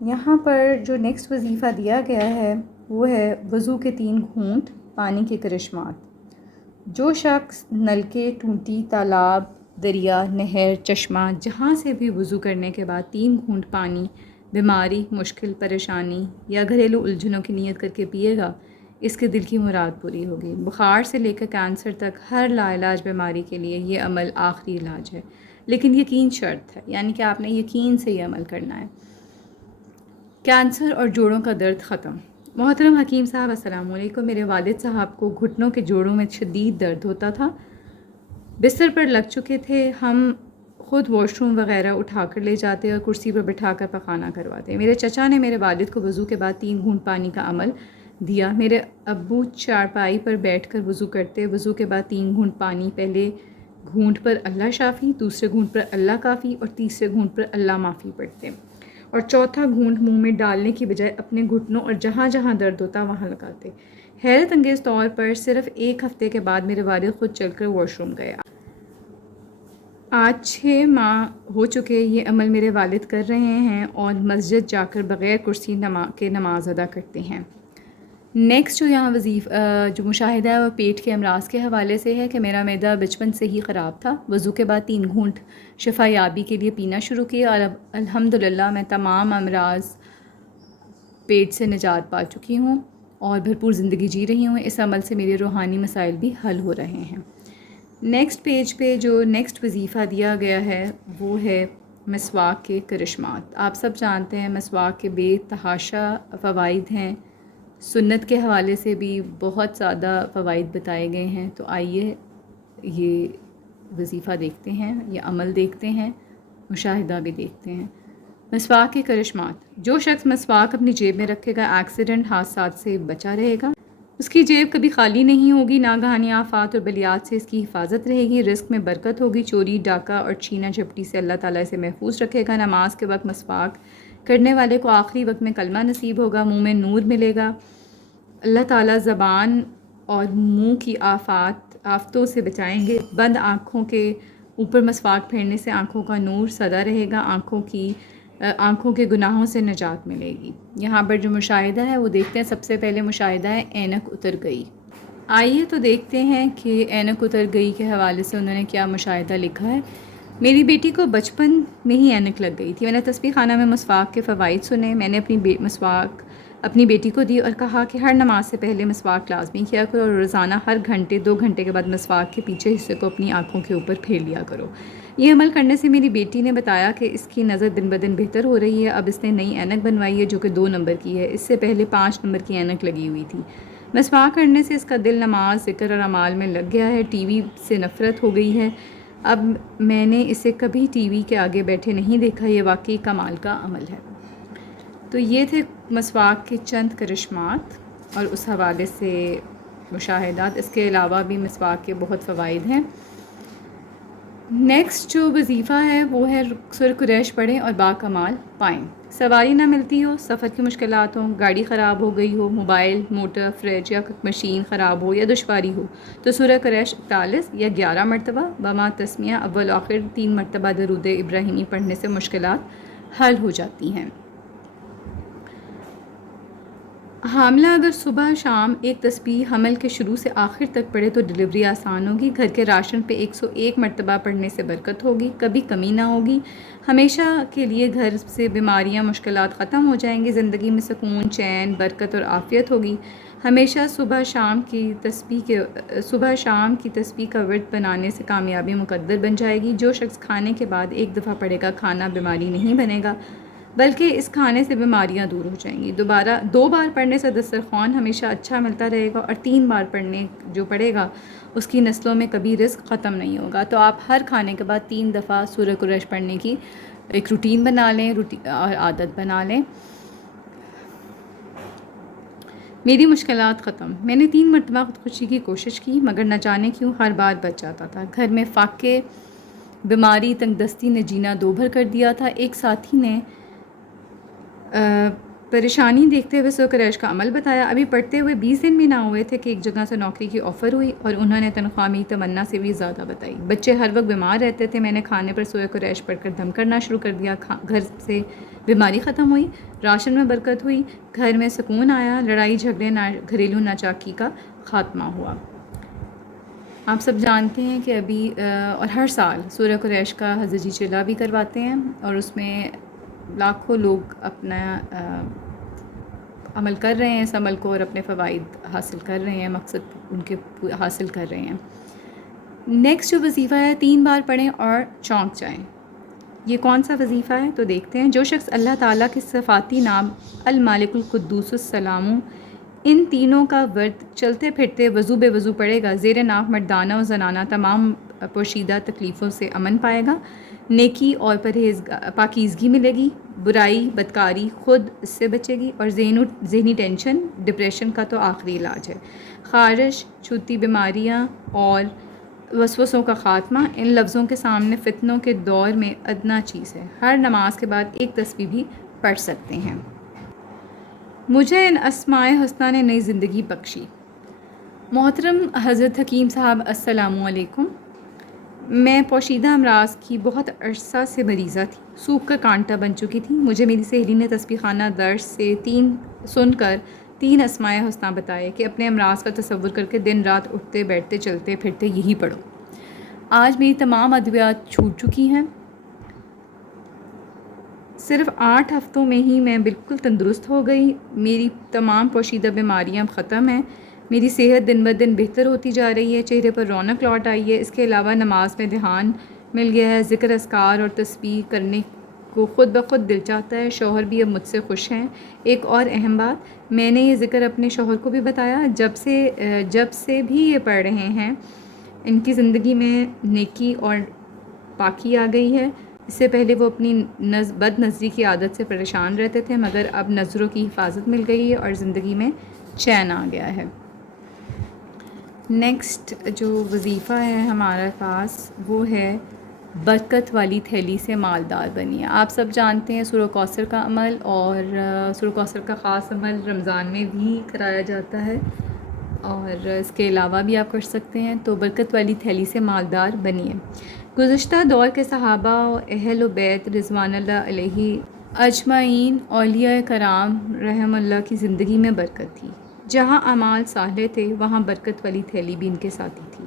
یہاں پر جو نیکسٹ وظیفہ دیا گیا ہے وہ ہے وضو کے 3 گھونٹ پانی کے کرشمات۔ جو شخص نلکے، ٹونٹی، تالاب، دریا، نہر، چشمہ جہاں سے بھی وضو کرنے کے بعد 3 گھونٹ پانی بیماری، مشکل، پریشانی یا گھریلو الجھنوں کی نیت کر کے پیے گا، اس کے دل کی مراد پوری ہوگی۔ بخار سے لے کر کینسر تک ہر لا علاج بیماری کے لیے یہ عمل آخری علاج ہے، لیکن یقین شرط ہے، یعنی کہ آپ نے یقین سے یہ عمل کرنا ہے۔ کینسر اور جوڑوں کا درد ختم۔ محترم حکیم صاحب السلام علیکم، میرے والد صاحب کو گھٹنوں کے جوڑوں میں شدید درد ہوتا تھا، بستر پر لگ چکے تھے، ہم خود واش روم وغیرہ اٹھا کر لے جاتے اور کرسی پر بٹھا کر پخانہ کرواتے۔ میرے چچا نے میرے والد کو وضو کے بعد 3 گھونٹ پانی کا عمل دیا۔ میرے ابو چارپائی پر بیٹھ کر وضو کرتے، وضو کے بعد 3 گھونٹ پانی، پہلے گھونٹ پر اللہ شافی، دوسرے گھونٹ پر اللہ کافی اور تیسرے گھونٹ پر اللہ معافی پڑھتے، اور چوتھا گھونٹ منہ میں ڈالنے کی بجائے اپنے گھٹنوں اور جہاں جہاں درد ہوتا وہاں لگاتے۔ حیرت انگیز طور پر صرف 1 ہفتے کے بعد میرے والد خود چل کر واش روم گئے۔ آج 6 ماہ ہو چکے یہ عمل میرے والد کر رہے ہیں اور مسجد جا کر بغیر کرسی کے نماز ادا کرتے ہیں۔ نیکسٹ جو یہاں جو مشاہدہ ہے وہ پیٹ کے امراض کے حوالے سے ہے کہ میرا معدہ بچپن سے ہی خراب تھا، وضو کے بعد 3 گھونٹ شفا یابی کے لیے پینا شروع کیا اور اب الحمدللہ میں تمام امراض پیٹ سے نجات پا چکی ہوں اور بھرپور زندگی جی رہی ہوں۔ اس عمل سے میرے روحانی مسائل بھی حل ہو رہے ہیں۔ نیکسٹ پیج پہ جو نیکسٹ وظیفہ دیا گیا ہے وہ ہے مسواک کے کرشمات۔ آپ سب جانتے ہیں مسواک کے بے تحاشا فوائد ہیں، سنت کے حوالے سے بھی بہت زیادہ فوائد بتائے گئے ہیں، تو آئیے یہ وظیفہ دیکھتے ہیں، یہ عمل دیکھتے ہیں، مشاہدہ بھی دیکھتے ہیں۔ مسواک کے کرشمات۔ جو شخص مسواک اپنی جیب میں رکھے گا ایکسیڈنٹ، حادثات سے بچا رہے گا، اس کی جیب کبھی خالی نہیں ہوگی، ناگہانی آفات اور بلیات سے اس کی حفاظت رہے گی، رزق میں برکت ہوگی، چوری، ڈاکہ اور چھینا جھپٹی سے اللہ تعالیٰ اسے محفوظ رکھے گا، نماز کے وقت مسواک کرنے والے کو آخری وقت میں کلمہ نصیب ہوگا، منہ میں نور ملے گا، اللہ تعالیٰ زبان اور منہ کی آفتوں سے بچائیں گے، بند آنکھوں کے اوپر مسواک پھیرنے سے آنکھوں کا نور سدا رہے گا، آنکھوں کے گناہوں سے نجات ملے گی۔ یہاں پر جو مشاہدہ ہے وہ دیکھتے ہیں۔ سب سے پہلے مشاہدہ ہے اینک اتر گئی۔ آئیے تو دیکھتے ہیں کہ اینک اتر گئی کے حوالے سے انہوں نے کیا مشاہدہ لکھا ہے۔ میری بیٹی کو بچپن میں ہی اینک لگ گئی تھی، میں نے تسبیح خانہ میں مسواک کے فوائد سنے، میں نے مسواک اپنی بیٹی کو دی اور کہا کہ ہر نماز سے پہلے مسواک لازمی کیا کرو اور روزانہ ہر گھنٹے 2 گھنٹے کے بعد مسواک کے پیچھے حصے کو اپنی آنکھوں کے اوپر پھیر لیا کرو۔ یہ عمل کرنے سے میری بیٹی نے بتایا کہ اس کی نظر دن بدن بہتر ہو رہی ہے، اب اس نے نئی اینک بنوائی ہے جو کہ 2 نمبر کی ہے، اس سے پہلے 5 نمبر کی اینک لگی ہوئی تھی۔ مسواک کرنے سے اس کا دل نماز، ذکر اور اعمال میں لگ گیا ہے، ٹی وی سے نفرت ہو گئی ہے، اب میں نے اسے کبھی ٹی وی کے آگے بیٹھے نہیں دیکھا، یہ واقعی کمال کا عمل ہے۔ تو یہ تھے مسواک کے چند کرشمات اور اس حوالے سے مشاہدات۔ اس کے علاوہ بھی مسواک کے بہت فوائد ہیں۔ نیکسٹ جو وظیفہ ہے وہ ہے سورہ قریش پڑھیں اور باکمال پائیں۔ سواری نہ ملتی ہو، سفر کی مشکلات ہوں، گاڑی خراب ہو گئی ہو، موبائل، موٹر، فریج یا مشین خراب ہو یا دشواری ہو تو سورہ قریش 41 یا 11 مرتبہ بما تسمیہ اول آخر 3 مرتبہ درود ابراہیمی پڑھنے سے مشکلات حل ہو جاتی ہیں۔ حاملہ اگر صبح شام ایک تسبیح حمل کے شروع سے آخر تک پڑھے تو ڈلیوری آسان ہوگی، گھر کے راشن پہ 101 مرتبہ پڑھنے سے برکت ہوگی، کبھی کمی نہ ہوگی، ہمیشہ کے لیے گھر سے بیماریاں مشکلات ختم ہو جائیں گی، زندگی میں سکون، چین، برکت اور عافیت ہوگی۔ ہمیشہ صبح شام کی تسبیح کا ورد بنانے سے کامیابی مقدر بن جائے گی۔ جو شخص کھانے کے بعد ایک دفعہ پڑھے گا، کھانا بیماری نہیں بنے گا بلکہ اس کھانے سے بیماریاں دور ہو جائیں گی۔ 2 بار پڑھنے سے دسترخوان ہمیشہ اچھا ملتا رہے گا، اور 3 بار جو پڑھے گا اس کی نسلوں میں کبھی رزق ختم نہیں ہوگا۔ تو آپ ہر کھانے کے بعد 3 دفعہ سورہ قریش پڑھنے کی ایک روٹین بنا لیں اور عادت بنا لیں۔ میری مشکلات ختم۔ میں نے 3 مرتبہ خودکشی کی کوشش کی مگر نہ جانے کیوں ہر بار بچ جاتا تھا۔ گھر میں فاقے، بیماری، تنگ دستی نے جینا دوبھر کر دیا تھا۔ ایک ساتھی نے پریشانی دیکھتے ہوئے سورہ قریش کا عمل بتایا۔ ابھی پڑھتے ہوئے 20 دن بھی نہ ہوئے تھے کہ ایک جگہ سے نوکری کی آفر ہوئی اور انہوں نے تنخواہ میری تمنا سے بھی زیادہ بتائی۔ بچے ہر وقت بیمار رہتے تھے، میں نے کھانے پر سورہ قریش پڑھ کر دم کرنا شروع کر دیا۔ گھر سے بیماری ختم ہوئی، راشن میں برکت ہوئی، گھر میں سکون آیا، لڑائی جھگڑے، گھریلو ناچاکی کا خاتمہ ہوا۔ آپ سب جانتے ہیں کہ ابھی اور ہر سال سورہ قریش کا حضرت جی چلا بھی کرواتے ہیں اور اس میں لاکھوں لوگ اپنا عمل کر رہے ہیں اس عمل کو اور اپنے فوائد حاصل کر رہے ہیں، مقصد ان کے حاصل کر رہے ہیں۔ نیکسٹ جو وظیفہ ہے 3 بار پڑھیں اور چونک جائیں۔ یہ کون سا وظیفہ ہے تو دیکھتے ہیں۔ جو شخص اللہ تعالیٰ کے صفاتی نام المالک القدوس السلام ان تینوں کا ورد چلتے پھرتے وضو بے وضو پڑھے گا، زیر ناف مردانہ و زنانہ تمام پوشیدہ تکلیفوں سے امن پائے گا، نیکی اور پاکیزگی ملے گی، برائی بدکاری خود اس سے بچے گی، اور ذہنی ٹینشن ڈپریشن کا تو آخری علاج ہے۔ خارش، چھوتی بیماریاں اور وسوسوں کا خاتمہ ان لفظوں کے سامنے فتنوں کے دور میں ادنا چیز ہے۔ ہر نماز کے بعد ایک تسبیح بھی پڑھ سکتے ہیں۔ مجھے ان اسماء حسنہ نے نئی زندگی بخشی۔ محترم حضرت حکیم صاحب السلام علیکم، میں پوشیدہ امراض کی بہت عرصہ سے مریضہ تھی، سوکھ کر کانٹا بن چکی تھی۔ مجھے میری سہیلی نے تسبیح خانہ درس سے سن کر 3 اسماء حسنہ بتائے کہ اپنے امراض کا تصور کر کے دن رات اٹھتے بیٹھتے چلتے پھرتے یہی پڑھو۔ آج میری تمام ادویات چھوٹ چکی ہیں، صرف 8 ہفتوں میں ہی میں بالکل تندرست ہو گئی، میری تمام پوشیدہ بیماریاں ختم ہیں، میری صحت دن بدن بہتر ہوتی جا رہی ہے، چہرے پر رونق لوٹ آئی ہے۔ اس کے علاوہ نماز میں دھیان مل گیا ہے، ذکر اذکار اور تسبیح کرنے کو خود بخود دل چاہتا ہے، شوہر بھی اب مجھ سے خوش ہیں۔ ایک اور اہم بات، میں نے یہ ذکر اپنے شوہر کو بھی بتایا، جب سے بھی یہ پڑھ رہے ہیں ان کی زندگی میں نیکی اور پاکی آ گئی ہے۔ اس سے پہلے وہ اپنی بد نظری کی عادت سے پریشان رہتے تھے مگر اب نظروں کی حفاظت مل گئی ہے اور زندگی میں چین آ گیا ہے۔ نیکسٹ جو وظیفہ ہے ہمارے پاس وہ ہے برکت والی تھیلی سے مالدار بنیے۔ آپ سب جانتے ہیں سورہ کوثر کا عمل، اور سورہ کوثر کا خاص عمل رمضان میں بھی کرایا جاتا ہے اور اس کے علاوہ بھی آپ کر سکتے ہیں۔ تو برکت والی تھیلی سے مالدار بنیے۔ گزشتہ دور کے صحابہ و اہل و بیت رضوان اللہ علیہ اجمعین، اولیاء کرام رحم اللہ کی زندگی میں برکت تھی۔ جہاں اعمال صالح تھے وہاں برکت والی تھیلی بھی ان کے ساتھی تھی۔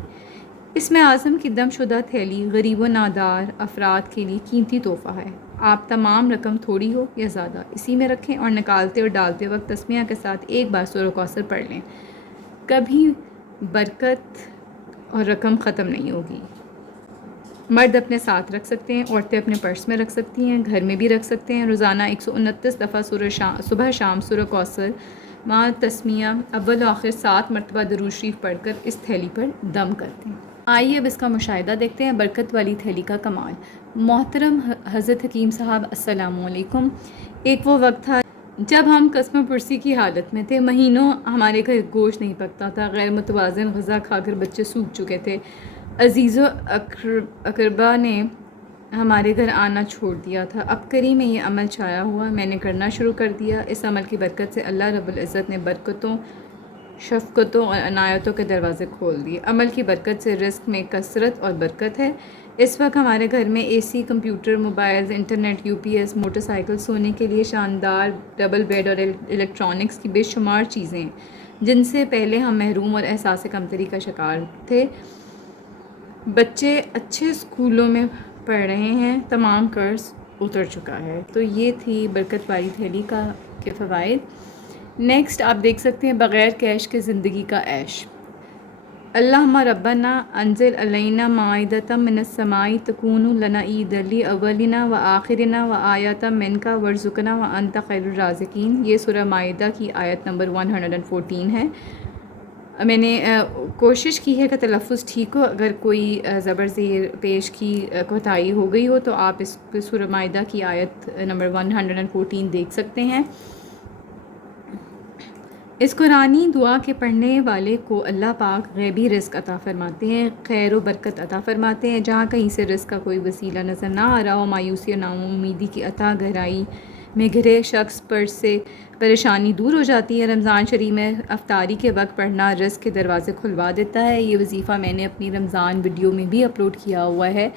اس میں اعظم کی دم شدہ تھیلی غریب و نادار افراد کے لیے قیمتی تحفہ ہے۔ آپ تمام رقم تھوڑی ہو یا زیادہ اسی میں رکھیں اور نکالتے اور ڈالتے وقت تسمیہ کے ساتھ ایک بار سورہ کوثر پڑھ لیں، کبھی برکت اور رقم ختم نہیں ہوگی۔ مرد اپنے ساتھ رکھ سکتے ہیں، عورتیں اپنے پرس میں رکھ سکتی ہیں، گھر میں بھی رکھ سکتے ہیں۔ روزانہ 129 دفعہ صبح شام سورہ کوثر مع تسمیہ اول و آخر 7 مرتبہ درود شریف پڑھ کر اس تھیلی پر دم کرتے ہیں۔ آئیے اب اس کا مشاہدہ دیکھتے ہیں، برکت والی تھیلی کا کمال۔ محترم حضرت حکیم صاحب السلام علیکم۔ ایک وہ وقت تھا جب ہم قسم پرسی کی حالت میں تھے، مہینوں ہمارے گھر گوشت نہیں پکتا تھا، غیر متوازن غذا کھا کر بچے سوکھ چکے تھے، عزیز و اقربا نے ہمارے گھر آنا چھوڑ دیا تھا۔ اب کری میں یہ عمل چھایا ہوا، میں نے کرنا شروع کر دیا۔ اس عمل کی برکت سے اللہ رب العزت نے برکتوں، شفقتوں اور عنایتوں کے دروازے کھول دیے۔ عمل کی برکت سے رزق میں کثرت اور برکت ہے۔ اس وقت ہمارے گھر میں A C, computer, mobile, internet, U P S, motorcycle, سونے کے لیے شاندار ڈبل بیڈ اور الیکٹرانکس کی بے شمار چیزیں ہیں جن سے پہلے ہم محروم اور احساس کمتری کا شکار تھے۔ بچے اچھے اسکولوں میں پڑھ رہے ہیں، تمام قرض اتر چکا ہے۔ تو یہ تھی برکت والی تھیلی کے فوائد۔ نیکسٹ آپ دیکھ سکتے ہیں بغیر کیش کے زندگی کا عیش۔ اللہم ربنا انزل علینا مائدۃ من السماء تکون لنا عیدا لاولنا وآخرنا وآیۃ منک وارزقنا وانت خیر الرازقین۔ یہ سورہ مائدہ کی آیت نمبر 114 ہے۔ میں نے کوشش کی ہے کہ تلفظ ٹھیک ہو، اگر کوئی زبر زیر پیش کی کوتاہی ہو گئی ہو تو آپ اس سورہ مائدہ کی آیت نمبر 114 دیکھ سکتے ہیں۔ اس قرآنی دعا کے پڑھنے والے کو اللہ پاک غیبی رزق عطا فرماتے ہیں، خیر و برکت عطا فرماتے ہیں۔ جہاں کہیں سے رزق کا کوئی وسیلہ نظر نہ آ رہا ہو، مایوسی اور ناامیدی کی عطا گہرائی میں گھرے شخص پر سے پریشانی دور ہو جاتی ہے۔ رمضان شریف میں افطاری کے وقت پڑھنا رزق کے دروازے کھلوا دیتا ہے۔ یہ وظیفہ میں نے اپنی رمضان ویڈیو میں بھی اپلوڈ کیا ہوا ہے،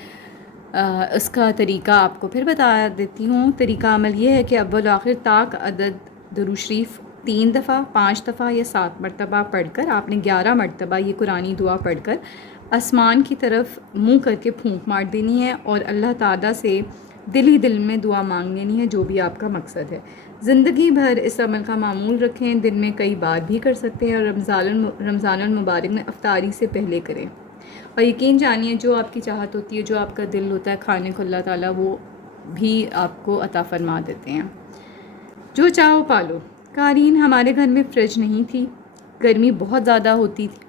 اس کا طریقہ آپ کو پھر بتا دیتی ہوں۔ طریقہ عمل یہ ہے کہ اول و آخر طاق عدد درود شریف 3 دفعہ، 5 دفعہ یا 7 مرتبہ پڑھ کر آپ نے 11 مرتبہ یہ قرآنی دعا پڑھ کر آسمان کی طرف منہ کر کے پھونک مار دینی ہے اور اللہ تعالیٰ سے دل ہی دل میں دعا مانگ لینی ہے جو بھی آپ کا مقصد ہے۔ زندگی بھر اس عمل کا معمول رکھیں، دن میں کئی بار بھی کر سکتے ہیں اور رمضان المبارک میں افطاری سے پہلے کریں، اور یقین جانیے جو آپ کی چاہت ہوتی ہے، جو آپ کا دل ہوتا ہے کھانے کو، اللہ تعالیٰ وہ بھی آپ کو عطا فرما دیتے ہیں۔ جو چاہو پالو۔ قارئین، ہمارے گھر میں فریج نہیں تھی، گرمی بہت زیادہ ہوتی تھی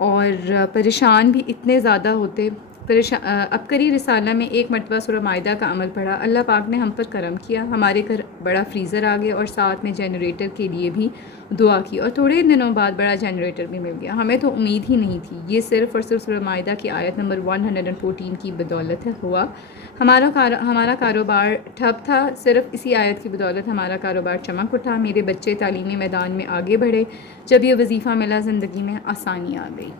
اور پریشان بھی اتنے زیادہ ہوتے۔ عبقری رسالہ میں ایک مرتبہ سورہ مائدہ کا عمل پڑھا، اللہ پاک نے ہم پر کرم کیا، ہمارے گھر بڑا فریزر آ گیا اور ساتھ میں جنریٹر کے لیے بھی دعا کی اور تھوڑے دنوں بعد بڑا جنریٹر بھی مل گیا۔ ہمیں تو امید ہی نہیں تھی، یہ صرف اور صرف سورہ مائدہ کی آیت نمبر 114 کی بدولت ہوا۔ ہمارا کاروبار ٹھپ تھا، صرف اسی آیت کی بدولت ہمارا کاروبار چمک اٹھا، میرے بچے تعلیمی میدان میں آگے بڑھے، جب یہ وظیفہ ملا زندگی میں آسانی آ گئی۔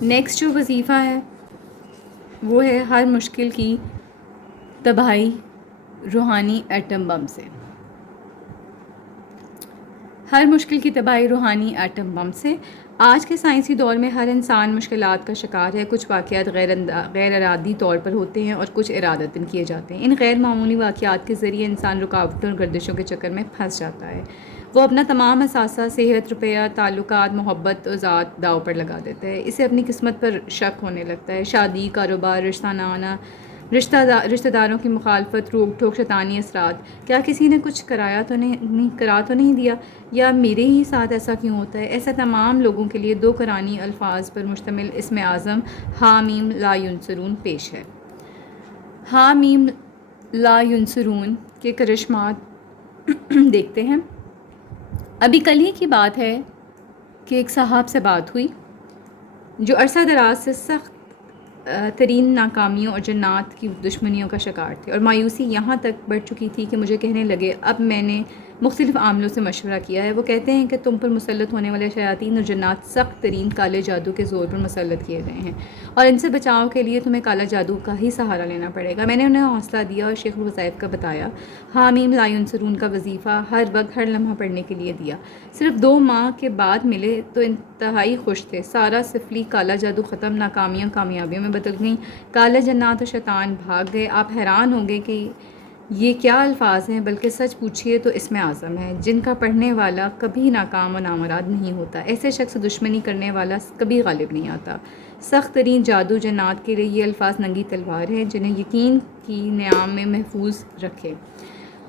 نیکسٹ جو وظیفہ ہے وہ ہے ہر مشکل کی تباہی روحانی ایٹم بم سے۔ ہر مشکل کی تباہی روحانی ایٹم بم سے۔ آج کے سائنسی دور میں ہر انسان مشکلات کا شکار ہے۔ کچھ واقعات غیر ارادی طور پر ہوتے ہیں اور کچھ ارادتاً کیے جاتے ہیں۔ ان غیر معمولی واقعات کے ذریعے انسان رکاوٹوں اور گردشوں کے چکر میں پھنس جاتا ہے۔ وہ اپنا تمام اثاثہ، صحت، روپیہ، تعلقات، محبت اور ذات داؤ پر لگا دیتا ہے۔ اسے اپنی قسمت پر شک ہونے لگتا ہے۔ شادی، کاروبار، رشتہ نہ آنا، رشتہ داروں کی مخالفت، روک ٹوک، شیطانی اثرات، کیا کسی نے کچھ کرا تو نہیں دیا، یا میرے ہی ساتھ ایسا کیوں ہوتا ہے؟ ایسا تمام لوگوں کے لیے 2 قرآنی الفاظ پر مشتمل اسم اعظم حامیم لا ینصرون پیش ہے۔ حامیم لا ینصرون کے کرشمات دیکھتے ہیں۔ ابھی کل ہی کی بات ہے کہ ایک صاحب سے بات ہوئی جو عرصہ دراز سے سخت ترین ناکامیوں اور جنات کی دشمنیوں کا شکار تھے، اور مایوسی یہاں تک بڑھ چکی تھی کہ مجھے کہنے لگے، اب میں نے مختلف عاملوں سے مشورہ کیا ہے، وہ کہتے ہیں کہ تم پر مسلط ہونے والے شیاطین اور جنات سخت ترین کالے جادو کے زور پر مسلط کیے گئے ہیں، اور ان سے بچاؤ کے لیے تمہیں کالا جادو کا ہی سہارا لینا پڑے گا۔ میں نے انہیں حوصلہ دیا اور شیخ الوظائف کا بتایا، حامیم لا ینصرون کا وظیفہ ہر وقت ہر لمحہ پڑھنے کے لیے دیا۔ صرف 2 ماہ کے بعد ملے تو انتہائی خوش تھے، سارا سفلی کالا جادو ختم، ناکامیاں کامیابیوں میں بدل گئیں، کالے جنات اور شیطان بھاگ گئے۔ آپ حیران ہوں گے کہ یہ کیا الفاظ ہیں، بلکہ سچ پوچھیے تو اسم اعظم ہے جن کا پڑھنے والا کبھی ناکام و نامراد نہیں ہوتا۔ ایسے شخص سے دشمنی کرنے والا کبھی غالب نہیں آتا۔ سخت ترین جادو جنات کے لیے یہ الفاظ ننگی تلوار ہے، جنہیں یقین کی نیام میں محفوظ رکھے۔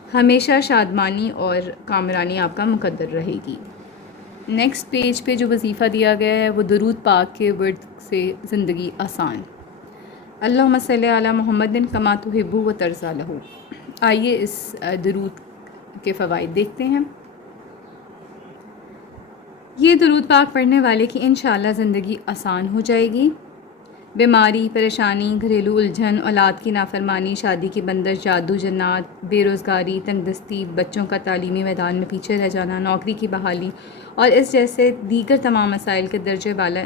ہمیشہ شادمانی اور کامرانی آپ کا مقدر رہے گی۔ نیکسٹ پیج پہ جو وظیفہ دیا گیا ہے وہ درود پاک کے ورد سے زندگی آسان۔ اللہم صلی علی محمد کما تحب و ترضی لہ۔ آئیے اس درود کے فوائد دیکھتے ہیں۔ یہ درود پاک پڑھنے والے کی انشاءاللہ زندگی آسان ہو جائے گی۔ بیماری، پریشانی، گھریلو الجھن، اولاد کی نافرمانی، شادی کی بندش، جادو جنات، بے روزگاری، تنگ دستی، بچوں کا تعلیمی میدان میں پیچھے رہ جانا، نوکری کی بحالی اور اس جیسے دیگر تمام مسائل کے درجے والا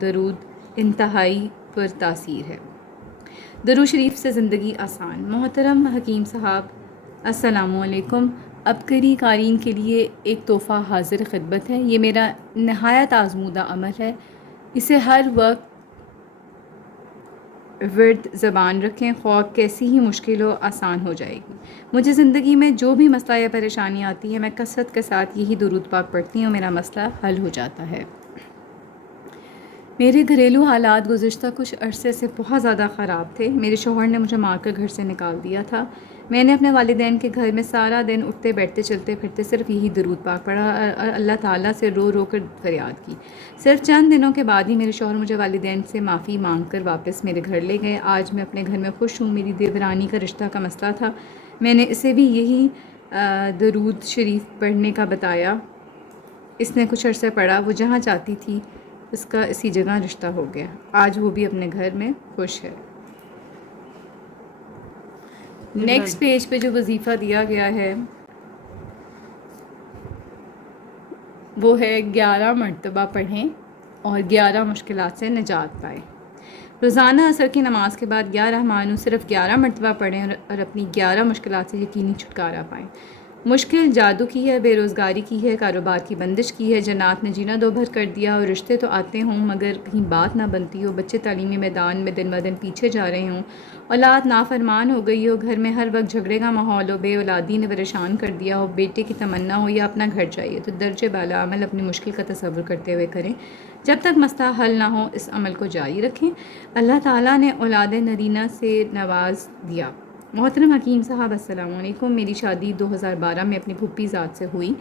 درود انتہائی پر تاثیر ہے۔ درود شریف سے زندگی آسان۔ محترم حکیم صاحب السلام علیکم۔ عبقری قارئین کے لیے ایک تحفہ حاضر خدمت ہے۔ یہ میرا نہایت آزمودہ عمل ہے، اسے ہر وقت ورد زبان رکھیں، خواہ کیسی ہی مشکل ہو آسان ہو جائے گی۔ مجھے زندگی میں جو بھی مسئلہ یا پریشانی آتی ہے میں کثرت کے ساتھ یہی درود پاک پڑھتی ہوں، میرا مسئلہ حل ہو جاتا ہے۔ میرے گھریلو حالات گزشتہ کچھ عرصے سے بہت زیادہ خراب تھے۔ میرے شوہر نے مجھے مار کر گھر سے نکال دیا تھا۔ میں نے اپنے والدین کے گھر میں سارا دن اٹھتے بیٹھتے چلتے پھرتے صرف یہی درود پاک پڑھا اور اللہ تعالیٰ سے رو رو کر فریاد کی۔ صرف چند دنوں کے بعد ہی میرے شوہر مجھے والدین سے معافی مانگ کر واپس میرے گھر لے گئے۔ آج میں اپنے گھر میں خوش ہوں۔ میری دیورانی کا رشتہ کا مسئلہ تھا، میں نے اسے بھی یہی درود شریف پڑھنے کا بتایا۔ اس نے کچھ عرصے پڑھا، وہ جہاں چاہتی تھی اس کا اسی جگہ رشتہ ہو گیا۔ آج وہ بھی اپنے گھر میں خوش ہے۔ نیکسٹ پیج پہ جو وظیفہ دیا گیا ہے وہ ہے 11 مرتبہ پڑھیں اور 11 مشکلات سے نجات پائیں۔ روزانہ عصر کی نماز کے بعد یا رحمانو صرف 11 مرتبہ پڑھیں اور اپنی 11 مشکلات سے یقینی چھٹکارا پائیں۔ مشکل جادو کی ہے، بے روزگاری کی ہے، کاروبار کی بندش کی ہے، جنات نے جینا دو بھر کر دیا اور رشتے تو آتے ہوں مگر کہیں بات نہ بنتی ہو، بچے تعلیمی میدان میں دن بدن پیچھے جا رہے ہوں، اولاد نافرمان ہو گئی ہو، گھر میں ہر وقت جھگڑے کا ماحول ہو، بے اولادی نے پریشان کر دیا ہو، بیٹے کی تمنا ہو یا اپنا گھر چاہیے، تو درجے بالا عمل اپنی مشکل کا تصور کرتے ہوئے کریں۔ جب تک مسئلہ حل نہ ہو اس عمل کو جاری رکھیں۔ اللہ تعالیٰ نے اولاد نرینہ سے نواز دیا۔ محترم حکیم صاحب السلام علیکم۔ میری شادی 2012 میں اپنی پھوپھی ذات سے ہوئی۔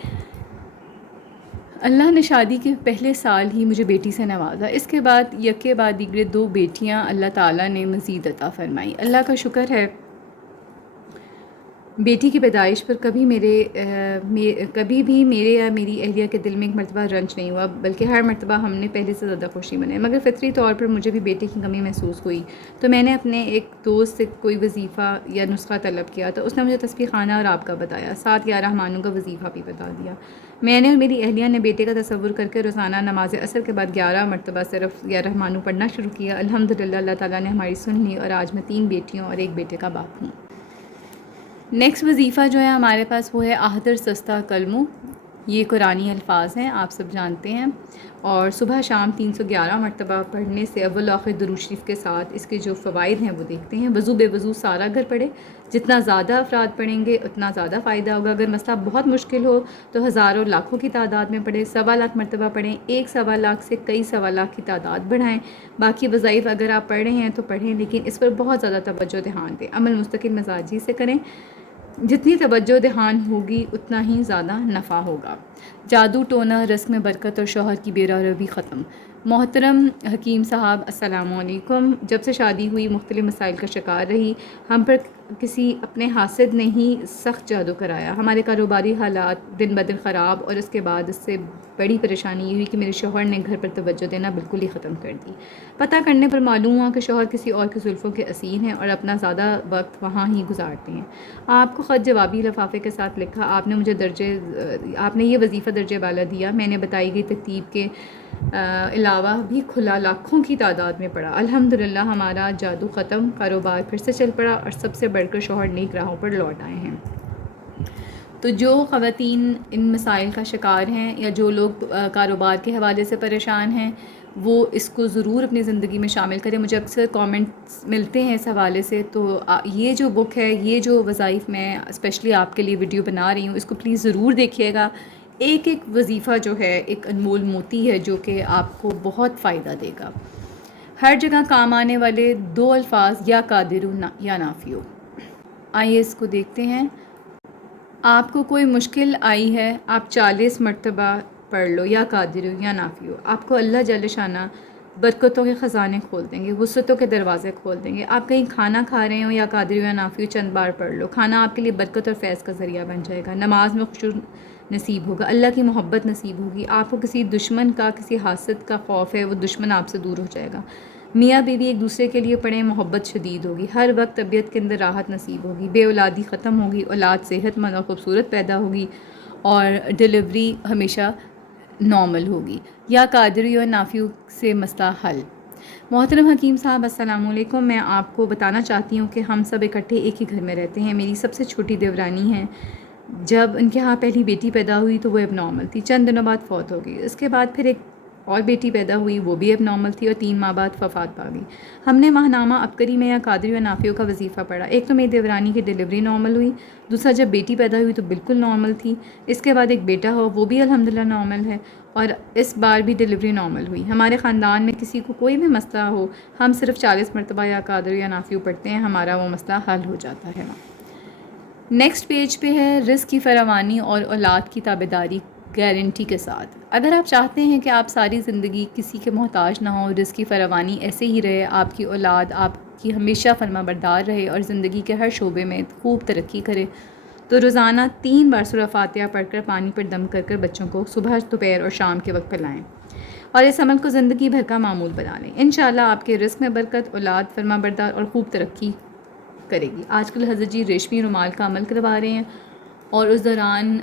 اللہ نے شادی کے پہلے سال ہی مجھے بیٹی سے نوازا۔ اس کے بعد یکے بعد دیگرے 2 بیٹیاں اللہ تعالیٰ نے مزید عطا فرمائی۔ اللہ کا شکر ہے بیٹی کی پیدائش پر کبھی بھی میرے یا میری اہلیہ کے دل میں ایک مرتبہ رنج نہیں ہوا، بلکہ ہر مرتبہ ہم نے پہلے سے زیادہ خوشی منائی۔ مگر فطری طور پر مجھے بھی بیٹے کی کمی محسوس ہوئی، تو میں نے اپنے ایک دوست سے کوئی وظیفہ یا نسخہ طلب کیا، تو اس نے مجھے تسبیح خانہ اور آپ کا بتایا، ساتھ 11 رحمانوں کا وظیفہ بھی بتا دیا۔ میں نے اور میری اہلیہ نے بیٹے کا تصور کر کے روزانہ نماز عصر کے بعد 11 مرتبہ صرف 11 رحمانوں پڑھنا شروع کیا۔ الحمدللہ اللہ تعالیٰ نے ہماری سن لی اور آج میں 3 بیٹیوں اور 1 بیٹے کا باپ ہوں۔ نیکسٹ وظیفہ جو ہے ہمارے پاس وہ ہے احدر سستہ کلمو۔ یہ قرآنی الفاظ ہیں، آپ سب جانتے ہیں، اور صبح شام 311 مرتبہ پڑھنے سے اول و آخر درود شریف کے ساتھ اس کے جو فوائد ہیں وہ دیکھتے ہیں۔ وضو بے وضو سارا گھر پڑھے، جتنا زیادہ افراد پڑھیں گے اتنا زیادہ فائدہ ہوگا۔ اگر مسئلہ بہت مشکل ہو تو ہزاروں لاکھوں کی تعداد میں پڑھیں، 1.25 لاکھ مرتبہ پڑھیں، 1.25 لاکھ سے کئی 1.25 لاکھ کی تعداد بڑھائیں۔ باقی وظائف اگر آپ پڑھ رہے ہیں تو پڑھیں، لیکن اس پر بہت زیادہ توجہ دھیان دیں، عمل مستقل مزاجی سے کریں۔ جتنی توجہ دھیان ہوگی اتنا ہی زیادہ نفع ہوگا۔ جادو ٹونا، رزق میں برکت اور شوہر کی بے روی ختم۔ محترم حکیم صاحب السلام علیکم۔ جب سے شادی ہوئی مختلف مسائل کا شکار رہی۔ ہم پر کسی اپنے حاسد نے ہی سخت جادو کرایا۔ ہمارے کاروباری حالات دن بدن خراب، اور اس کے بعد اس سے بڑی پریشانی یہ ہوئی کہ میرے شوہر نے گھر پر توجہ دینا بالکل ہی ختم کر دی۔ پتہ کرنے پر معلوم ہوا کہ شوہر کسی اور کی زلفوں کے اسیر ہیں اور اپنا زیادہ وقت وہاں ہی گزارتے ہیں۔ آپ کو خط جوابی لفافے کے ساتھ لکھا، آپ نے یہ وظیفہ درجے والا دیا، میں نے بتائی گئی ترتیب کے علاوہ بھی کھلا لاکھوں کی تعداد میں پڑا۔ الحمدللہ ہمارا جادو ختم، کاروبار پھر سے چل پڑا اور سب سے بڑھ کر شوہر نیک راہوں پر لوٹ آئے ہیں۔ تو جو خواتین ان مسائل کا شکار ہیں یا جو لوگ کاروبار کے حوالے سے پریشان ہیں وہ اس کو ضرور اپنی زندگی میں شامل کریں۔ مجھے اکثر کامنٹس ملتے ہیں اس حوالے سے، تو یہ جو بک ہے، یہ جو وظائف میں اسپیشلی آپ کے لیے ویڈیو بنا رہی ہوں، اس کو پلیز ضرور دیکھیے گا۔ ایک ایک وظیفہ جو ہے ایک انمول موتی ہے جو کہ آپ کو بہت فائدہ دے گا۔ ہر جگہ کام آنے والے 2 الفاظ، یا قادر یا نافع۔ آئیے اس کو دیکھتے ہیں۔ آپ کو کوئی مشکل آئی ہے، آپ 40 مرتبہ پڑھ لو، یا قادر ہو یا نافی ہو، آپ کو اللہ جل شانہ برکتوں کے خزانے کھول دیں گے، وسعتوں کے دروازے کھول دیں گے۔ آپ کہیں کھانا کھا رہے ہو، یا قادر ہو یا نافی ہو، چند بار پڑھ لو، کھانا آپ کے لیے برکت اور فیض کا ذریعہ بن جائے گا، نماز میں خشوع نصیب ہوگا، اللہ کی محبت نصیب ہوگی، آپ کو کسی دشمن کا، کسی حاسد کا خوف ہے، وہ دشمن آپ سے دور ہو جائے گا۔ میاں بیوی ایک دوسرے کے لیے پڑھیں، محبت شدید ہوگی، ہر وقت طبیعت کے اندر راحت نصیب ہوگی، بے اولادی ختم ہوگی، اولاد صحت مند اور خوبصورت پیدا ہوگی، اور ڈلیوری ہمیشہ نارمل ہوگی۔ یا قادری اور نافیو سے مسئلہ حل۔ محترم حکیم صاحب السلام علیکم، میں آپ کو بتانا چاہتی ہوں کہ ہم سب اکٹھے ایک ہی گھر میں رہتے ہیں۔ میری سب سے چھوٹی دیورانی ہے، جب ان کے ہاں پہلی بیٹی پیدا ہوئی تو وہ اب نارمل تھی، چند دنوں بعد فوت ہو گئی۔ اس کے بعد پھر ایک اور بیٹی پیدا ہوئی، وہ بھی اب نارمل تھی، اور 3 ماہ بعد وفات پا گئی۔ ہم نے ماہنامہ عبقری میں یا قادری و نافیوں کا وظیفہ پڑھا۔ ایک تو میری دیورانی کی ڈلیوری نارمل ہوئی، دوسرا جب بیٹی پیدا ہوئی تو بالکل نارمل تھی، اس کے بعد ایک بیٹا ہو، وہ بھی الحمدللہ نارمل ہے، اور اس بار بھی ڈلیوری نارمل ہوئی۔ ہمارے خاندان میں کسی کو کوئی بھی مسئلہ ہو، ہم صرف 40 مرتبہ یا قادر یا نافیو پڑھتے ہیں، ہمارا وہ مسئلہ حل ہو جاتا ہے۔ نیکسٹ پیج پہ ہے رزق کی فراوانی اور اولاد کی تابعداری گارنٹی کے ساتھ۔ اگر آپ چاہتے ہیں کہ آپ ساری زندگی کسی کے محتاج نہ ہوں، رزق کی فراوانی ایسے ہی رہے، آپ کی اولاد آپ کی ہمیشہ فرما بردار رہے اور زندگی کے ہر شعبے میں خوب ترقی کرے، تو روزانہ 3 بار سورہ فاتحہ پڑھ کر پانی پر دم کر کر بچوں کو صبح، دوپہر اور شام کے وقت پلائیں، اور اس عمل کو زندگی بھر کا معمول بنا لیں۔ انشاءاللہ آپ کے رزق میں برکت، اولاد فرما بردار اور خوب ترقی کرے گی۔ آج کل حضرت جی ریشمی رومال کا عمل کروا رہے ہیں، اور اس دوران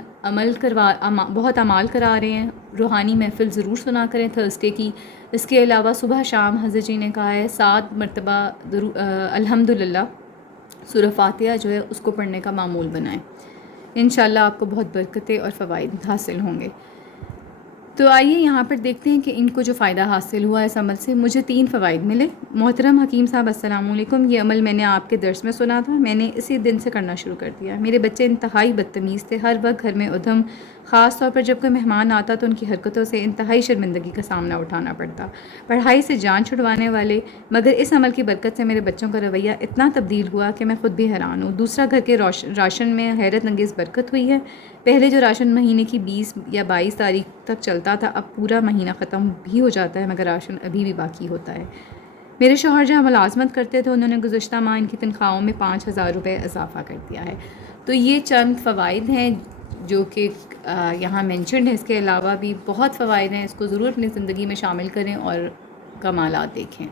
بہت اعمال کرا رہے ہیں۔ روحانی محفل ضرور سنا کریں تھرسڈے کی۔ اس کے علاوہ صبح شام حضرت جی نے کہا ہے 7 مرتبہ الحمدللہ سورہ فاتحہ جو ہے اس کو پڑھنے کا معمول بنائیں۔ انشاءاللہ آپ کو بہت برکتیں اور فوائد حاصل ہوں گے۔ تو آئیے یہاں پر دیکھتے ہیں کہ ان کو جو فائدہ حاصل ہوا اس عمل سے۔ مجھے 3 فوائد ملے۔ محترم حکیم صاحب السلام علیکم، یہ عمل میں نے آپ کے درس میں سنا تھا، میں نے اسی دن سے کرنا شروع کر دیا۔ میرے بچے انتہائی بدتمیز تھے، ہر وقت گھر میں ادھم، خاص طور پر جب کوئی مہمان آتا تو ان کی حرکتوں سے انتہائی شرمندگی کا سامنا اٹھانا پڑتا، پڑھائی سے جان چھڑوانے والے۔ مگر اس عمل کی برکت سے میرے بچوں کا رویہ اتنا تبدیل ہوا کہ میں خود بھی حیران ہوں۔ دوسرا، گھر کے راشن میں حیرت انگیز برکت ہوئی ہے۔ پہلے جو راشن مہینے کی 20 یا 22 تاریخ تک چلتا تھا، اب پورا مہینہ ختم بھی ہو جاتا ہے مگر راشن ابھی بھی باقی ہوتا ہے۔ میرے شوہر جہاں ملازمت کرتے تھے، انہوں نے گزشتہ ماہ ان کی تنخواہوں میں 5,000 روپے اضافہ کر دیا ہے۔ تو یہ چند فوائد ہیں جو کہ یہاں مینشنڈ ہے۔ اس کے علاوہ بھی بہت فوائد ہیں، اس کو ضرور اپنی زندگی میں شامل کریں اور کمالات دیکھیں۔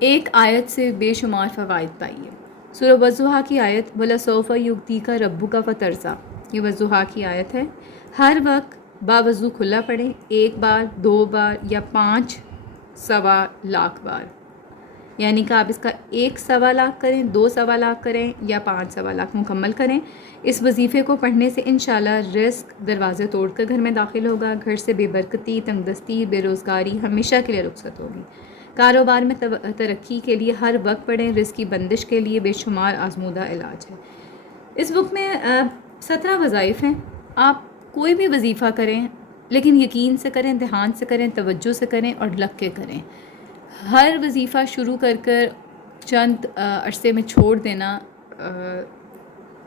ایک آیت سے بے شمار فوائد پائیے۔ سورہ والضحیٰ کی آیت وَلَسَوْفَ يُعْطِيكَ رَبُّكَ فَتَرْضَىٰ، یہ والضحیٰ کی آیت ہے۔ ہر وقت باوضو کھلا پڑھیں، 1 بار، 2 بار یا 5 سوا لاکھ بار، یعنی کہ آپ اس کا 1 سوا لاکھ کریں، 2 سوا لاکھ کریں یا 5 سوا لاکھ مکمل کریں۔ اس وظیفے کو پڑھنے سے انشاءاللہ رزق دروازے توڑ کر گھر میں داخل ہوگا، گھر سے بے برکتی، تنگ دستی، بے روزگاری ہمیشہ کے لیے رخصت ہوگی۔ کاروبار میں ترقی کے لیے ہر وقت پڑھیں، رزق کی بندش کے لیے بے شمار آزمودہ علاج ہے۔ اس بک میں 17 وظائف ہیں، آپ کوئی بھی وظیفہ کریں لیکن یقین سے کریں، دھیان سے کریں، توجہ سے کریں اور لگ کے کریں۔ ہر وظیفہ شروع کر کر چند عرصے میں چھوڑ دینا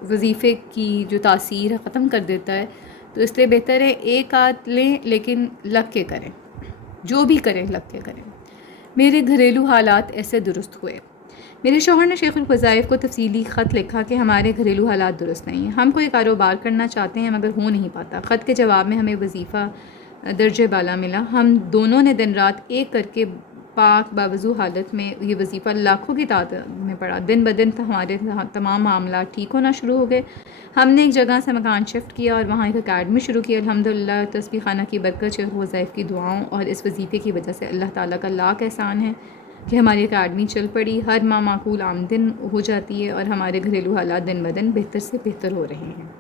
وظیفے کی جو تاثیر ہے ختم کر دیتا ہے، تو اس لیے بہتر ہے ایک آدھ لیں لیکن لگ کے کریں، جو بھی کریں لگ کے کریں۔ میرے گھریلو حالات ایسے درست ہوئے۔ میرے شوہر نے شیخ الوظائف کو تفصیلی خط لکھا کہ ہمارے گھریلو حالات درست نہیں ہیں، ہم کوئی کاروبار کرنا چاہتے ہیں مگر ہو نہیں پاتا۔ خط کے جواب میں ہمیں وظیفہ درجہ بالا ملا۔ ہم دونوں نے دن رات ایک کر کے پاک باوضو حالت میں یہ وظیفہ لاکھوں کی تعداد میں پڑھا۔ دن بدن ہمارے تمام معاملات ٹھیک ہونا شروع ہو گئے۔ ہم نے ایک جگہ سے مکان شفٹ کیا اور وہاں ایک اکیڈمی شروع کی۔ الحمدللہ تسبیح خانہ کی برکت، شیخ الوظائف کی دعاؤں اور اس وظیفے کی وجہ سے اللہ تعالیٰ کا لاکھ احسان ہے کہ ہماری اکیڈمی چل پڑی، ہر ماہ معقول آمدن ہو جاتی ہے اور ہمارے گھریلو حالات دن بدن بہتر سے بہتر ہو رہے ہیں۔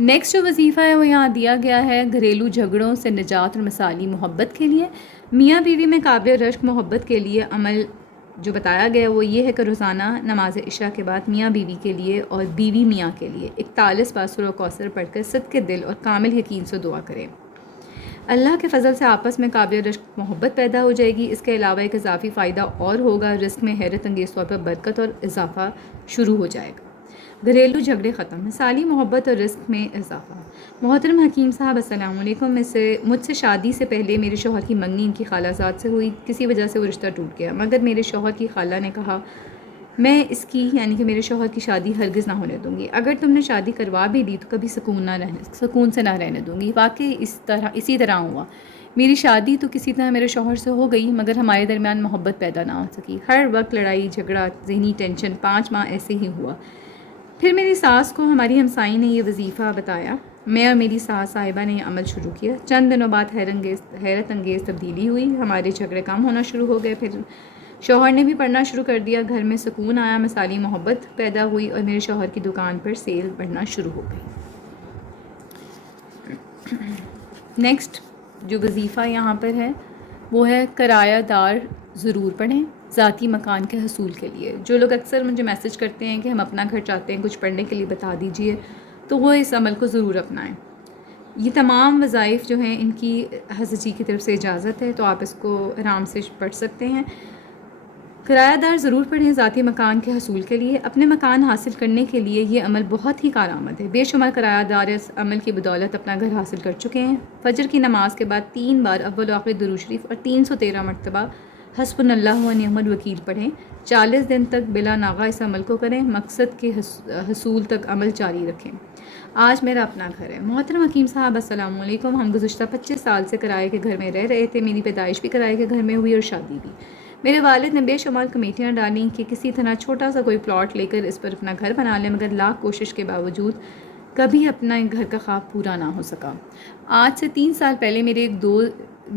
نیکسٹ جو وظیفہ ہے وہ یہاں دیا گیا ہے، گھریلو جھگڑوں سے نجات اور مثالی محبت کے لیے۔ میاں بیوی میں قابل رشک محبت کے لیے عمل جو بتایا گیا وہ یہ ہے کہ روزانہ نماز عشاء کے بعد میاں بیوی کے لیے اور بیوی میاں کے لیے 41 بار سورہ کوثر پڑھ کر صدق دل اور کامل یقین سے دعا کریں۔ اللہ کے فضل سے آپس میں قابل رشک محبت پیدا ہو جائے گی۔ اس کے علاوہ ایک اضافی فائدہ اور ہوگا، رزق میں حیرت انگیز طور پر برکت اور اضافہ شروع ہو جائے گا۔ گھریلو جھگڑے ختم، مثالی محبت اور رزق میں اضافہ۔ محترم حکیم صاحب السلام علیکم، مجھ سے شادی سے پہلے میرے شوہر کی منگنی ان کی خالہ زاد سے ہوئی، کسی وجہ سے وہ رشتہ ٹوٹ گیا، مگر میرے شوہر کی خالہ نے کہا میں اس کی یعنی کہ میرے شوہر کی شادی ہرگز نہ ہونے دوں گی، اگر تم نے شادی کروا بھی دی تو کبھی سکون سے نہ رہنے دوں گی۔ واقعی اسی طرح ہوا، میری شادی تو کسی طرح میرے شوہر سے ہو گئی، مگر ہمارے درمیان محبت پیدا نہ ہو سکی، ہر وقت لڑائی جھگڑا، ذہنی ٹینشن، 5 ماہ ایسے ہی ہوا۔ پھر میری ساس کو ہماری ہمسائی نے یہ وظیفہ بتایا، میں اور میری ساس صاحبہ نے یہ عمل شروع کیا، چند دنوں بعد حیرت انگیز تبدیلی ہوئی، ہمارے جھگڑے کم ہونا شروع ہو گئے، پھر شوہر نے بھی پڑھنا شروع کر دیا، گھر میں سکون آیا، مثالی محبت پیدا ہوئی اور میرے شوہر کی دکان پر سیل بڑھنا شروع ہو گئی۔ نیکسٹ جو وظیفہ یہاں پر ہے وہ ہے کرایہ دار ضرور پڑھیں ذاتی مکان کے حصول کے لیے۔ جو لوگ اکثر مجھے میسج کرتے ہیں کہ ہم اپنا گھر چاہتے ہیں، کچھ پڑھنے کے لیے بتا دیجئے، تو وہ اس عمل کو ضرور اپنائیں۔ یہ تمام وظائف جو ہیں ان کی حضرت جی کی طرف سے اجازت ہے، تو آپ اس کو آرام سے پڑھ سکتے ہیں۔ کرایہ دار ضرور پڑھیں ذاتی مکان کے حصول کے لیے۔ اپنے مکان حاصل کرنے کے لیے یہ عمل بہت ہی کارآمد ہے، بے شمار کرایہ دار اس عمل کی بدولت اپنا گھر حاصل کر چکے ہیں۔ فجر کی نماز کے بعد 3 بار اول و آخر درود شریف اور 313 مرتبہ حسبنا اللہ و نعم الوکیل پڑھیں، 40 دن تک بلا ناغہ اس عمل کو کریں، مقصد کے حصول تک عمل جاری رکھیں۔ آج میرا اپنا گھر ہے۔ محترم حکیم صاحب السلام علیکم، ہم گزشتہ 25 سال سے کرائے کے گھر میں رہ رہے تھے، میری پیدائش بھی کرائے کے گھر میں ہوئی اور شادی بھی۔ میرے والد نے بے شمار کمیٹیاں ڈالیں کہ کسی طرح چھوٹا سا کوئی پلاٹ لے کر اس پر اپنا گھر بنا لیں، مگر لاکھ کوشش کے باوجود کبھی اپنا گھر کا خواب پورا نہ ہو سکا۔ آج سے 3 سال پہلے میرے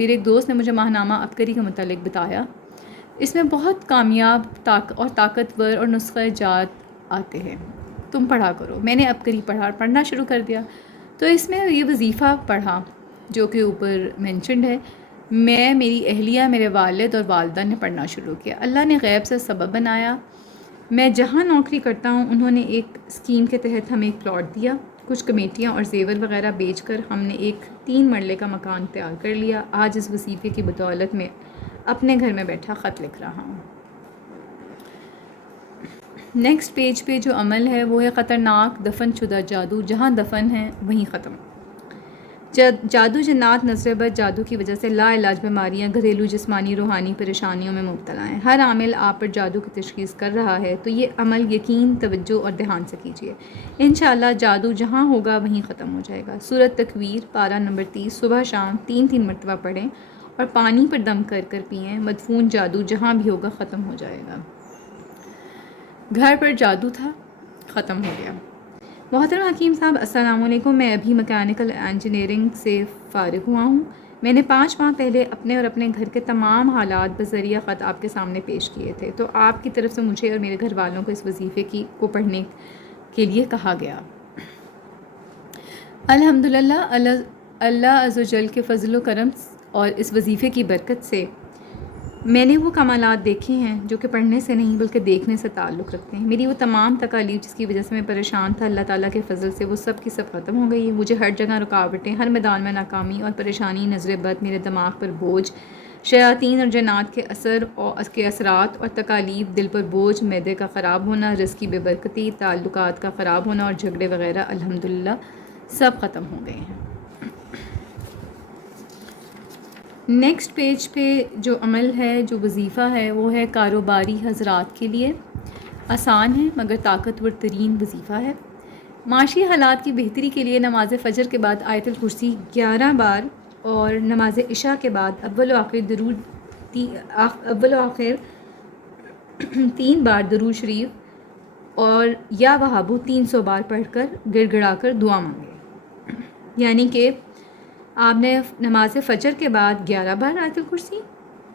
ایک دوست نے مجھے ماہنامہ عبقری کے متعلق بتایا، اس میں بہت کامیاب اور طاقتور اور نسخہ جات آتے ہیں، تم پڑھا کرو۔ میں نے عبقری پڑھنا شروع کر دیا، تو اس میں یہ وظیفہ پڑھا جو کہ اوپر مینشنڈ ہے۔ میری اہلیہ، میرے والد اور والدہ نے پڑھنا شروع کیا، اللہ نے غیب سے سبب بنایا۔ میں جہاں نوکری کرتا ہوں انہوں نے ایک اسکیم کے تحت ہمیں ایک پلاٹ دیا، کچھ کمیٹیاں اور زیور وغیرہ بیچ کر ہم نے ایک 3 مرلے کا مکان تیار کر لیا۔ آج اس وظیفے کی بدولت میں اپنے گھر میں بیٹھا خط لکھ رہا ہوں۔ نیکسٹ پیج پہ جو عمل ہے وہ ہے خطرناک دفن شدہ جادو، جہاں دفن ہے وہیں ختم۔ جادو، جنات، نظر بد، جادو کی وجہ سے لا علاج بیماریاں، گھریلو جسمانی روحانی پریشانیوں میں مبتلا ہیں۔ ہر عامل آپ پر جادو کی تشخیص کر رہا ہے تو یہ عمل یقین، توجہ اور دھیان سے کیجیے، انشاءاللہ جادو جہاں ہوگا وہیں ختم ہو جائے گا۔ سورۃ تکویر پارہ نمبر 30 صبح شام 3 مرتبہ پڑھیں اور پانی پر دم کر کر پئیں، مدفون جادو جہاں بھی ہوگا ختم ہو جائے گا۔ گھر پر جادو تھا، ختم ہو گیا۔ محترم حکیم صاحب السلام علیکم، میں ابھی میکینیکل انجینئرنگ سے فارغ ہوا ہوں۔ میں نے 5 ماہ پہلے اپنے اور اپنے گھر کے تمام حالات بذریعہ خط آپ کے سامنے پیش کیے تھے، تو آپ کی طرف سے مجھے اور میرے گھر والوں کو اس وظیفے کو پڑھنے کے لیے کہا گیا۔ الحمدللہ، اللہ عز و جل کے فضل و کرم اور اس وظیفے کی برکت سے میں نے وہ کمالات دیکھے ہیں جو کہ پڑھنے سے نہیں بلکہ دیکھنے سے تعلق رکھتے ہیں۔ میری وہ تمام تکالیف جس کی وجہ سے میں پریشان تھا، اللہ تعالیٰ کے فضل سے وہ سب کی سب ختم ہو گئی۔ مجھے ہر جگہ رکاوٹیں، ہر میدان میں ناکامی اور پریشانی، نظر بد، میرے دماغ پر بوجھ، شیاطین اور جنات کے اثرات اور تکالیف، دل پر بوجھ، معدے کا خراب ہونا، رزق کی بے برکتی، تعلقات کا خراب ہونا اور جھگڑے وغیرہ الحمدللہ سب ختم ہو گئے ہیں۔ نیکسٹ پیج پہ جو عمل ہے، جو وظیفہ ہے، وہ ہے کاروباری حضرات کے لیے، آسان ہے مگر طاقتور ترین وظیفہ ہے۔ معاشی حالات کی بہتری کے لیے نماز فجر کے بعد آیت الکرسی 11 بار اور نماز عشاء کے بعد اول و آخر 3 بار درود شریف اور یا وہابو 300 بار پڑھ کر گڑ گڑا کر دعا مانگے۔ یعنی کہ آپ نے نماز فجر کے بعد 11 بار آیت الکرسی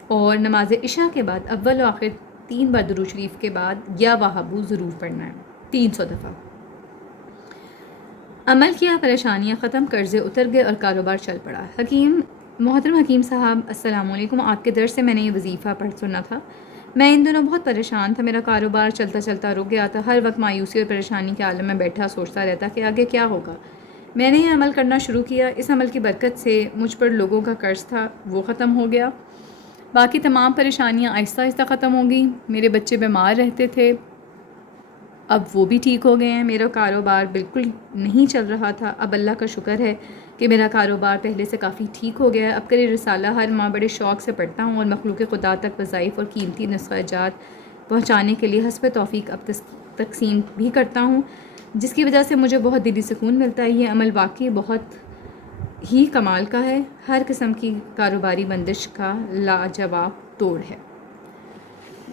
اور نماز عشاء کے بعد اول و آخر 3 بار درود شریف کے بعد یا وہابو ضرور پڑھنا ہے 300 دفعہ۔ عمل کیا، پریشانیاں ختم، قرضے اتر گئے اور کاروبار چل پڑا۔ محترم حکیم صاحب السلام علیکم، آپ کے درس سے میں نے یہ وظیفہ پڑھ سنا تھا۔ میں ان دنوں بہت پریشان تھا، میرا کاروبار چلتا چلتا رک گیا تھا، ہر وقت مایوسی اور پریشانی کے عالم میں بیٹھا سوچتا رہتا کہ آگے کیا ہوگا۔ میں نے یہ عمل کرنا شروع کیا، اس عمل کی برکت سے مجھ پر لوگوں کا قرض تھا وہ ختم ہو گیا، باقی تمام پریشانیاں آہستہ آہستہ ختم ہو گئیں۔ میرے بچے بیمار رہتے تھے، اب وہ بھی ٹھیک ہو گئے ہیں. میرا کاروبار بالکل نہیں چل رہا تھا، اب اللہ کا شکر ہے کہ میرا کاروبار پہلے سے کافی ٹھیک ہو گیا ہے. اب یہ رسالہ ہر ماہ بڑے شوق سے پڑھتا ہوں اور مخلوق خدا تک وظائف اور قیمتی نسخہ جات پہنچانے کے لیے حسب توفیق اب تقسیم بھی کرتا ہوں، جس کی وجہ سے مجھے بہت دلی سکون ملتا ہے. یہ عمل واقعی بہت ہی کمال کا ہے، ہر قسم کی کاروباری بندش کا لاجواب توڑ ہے.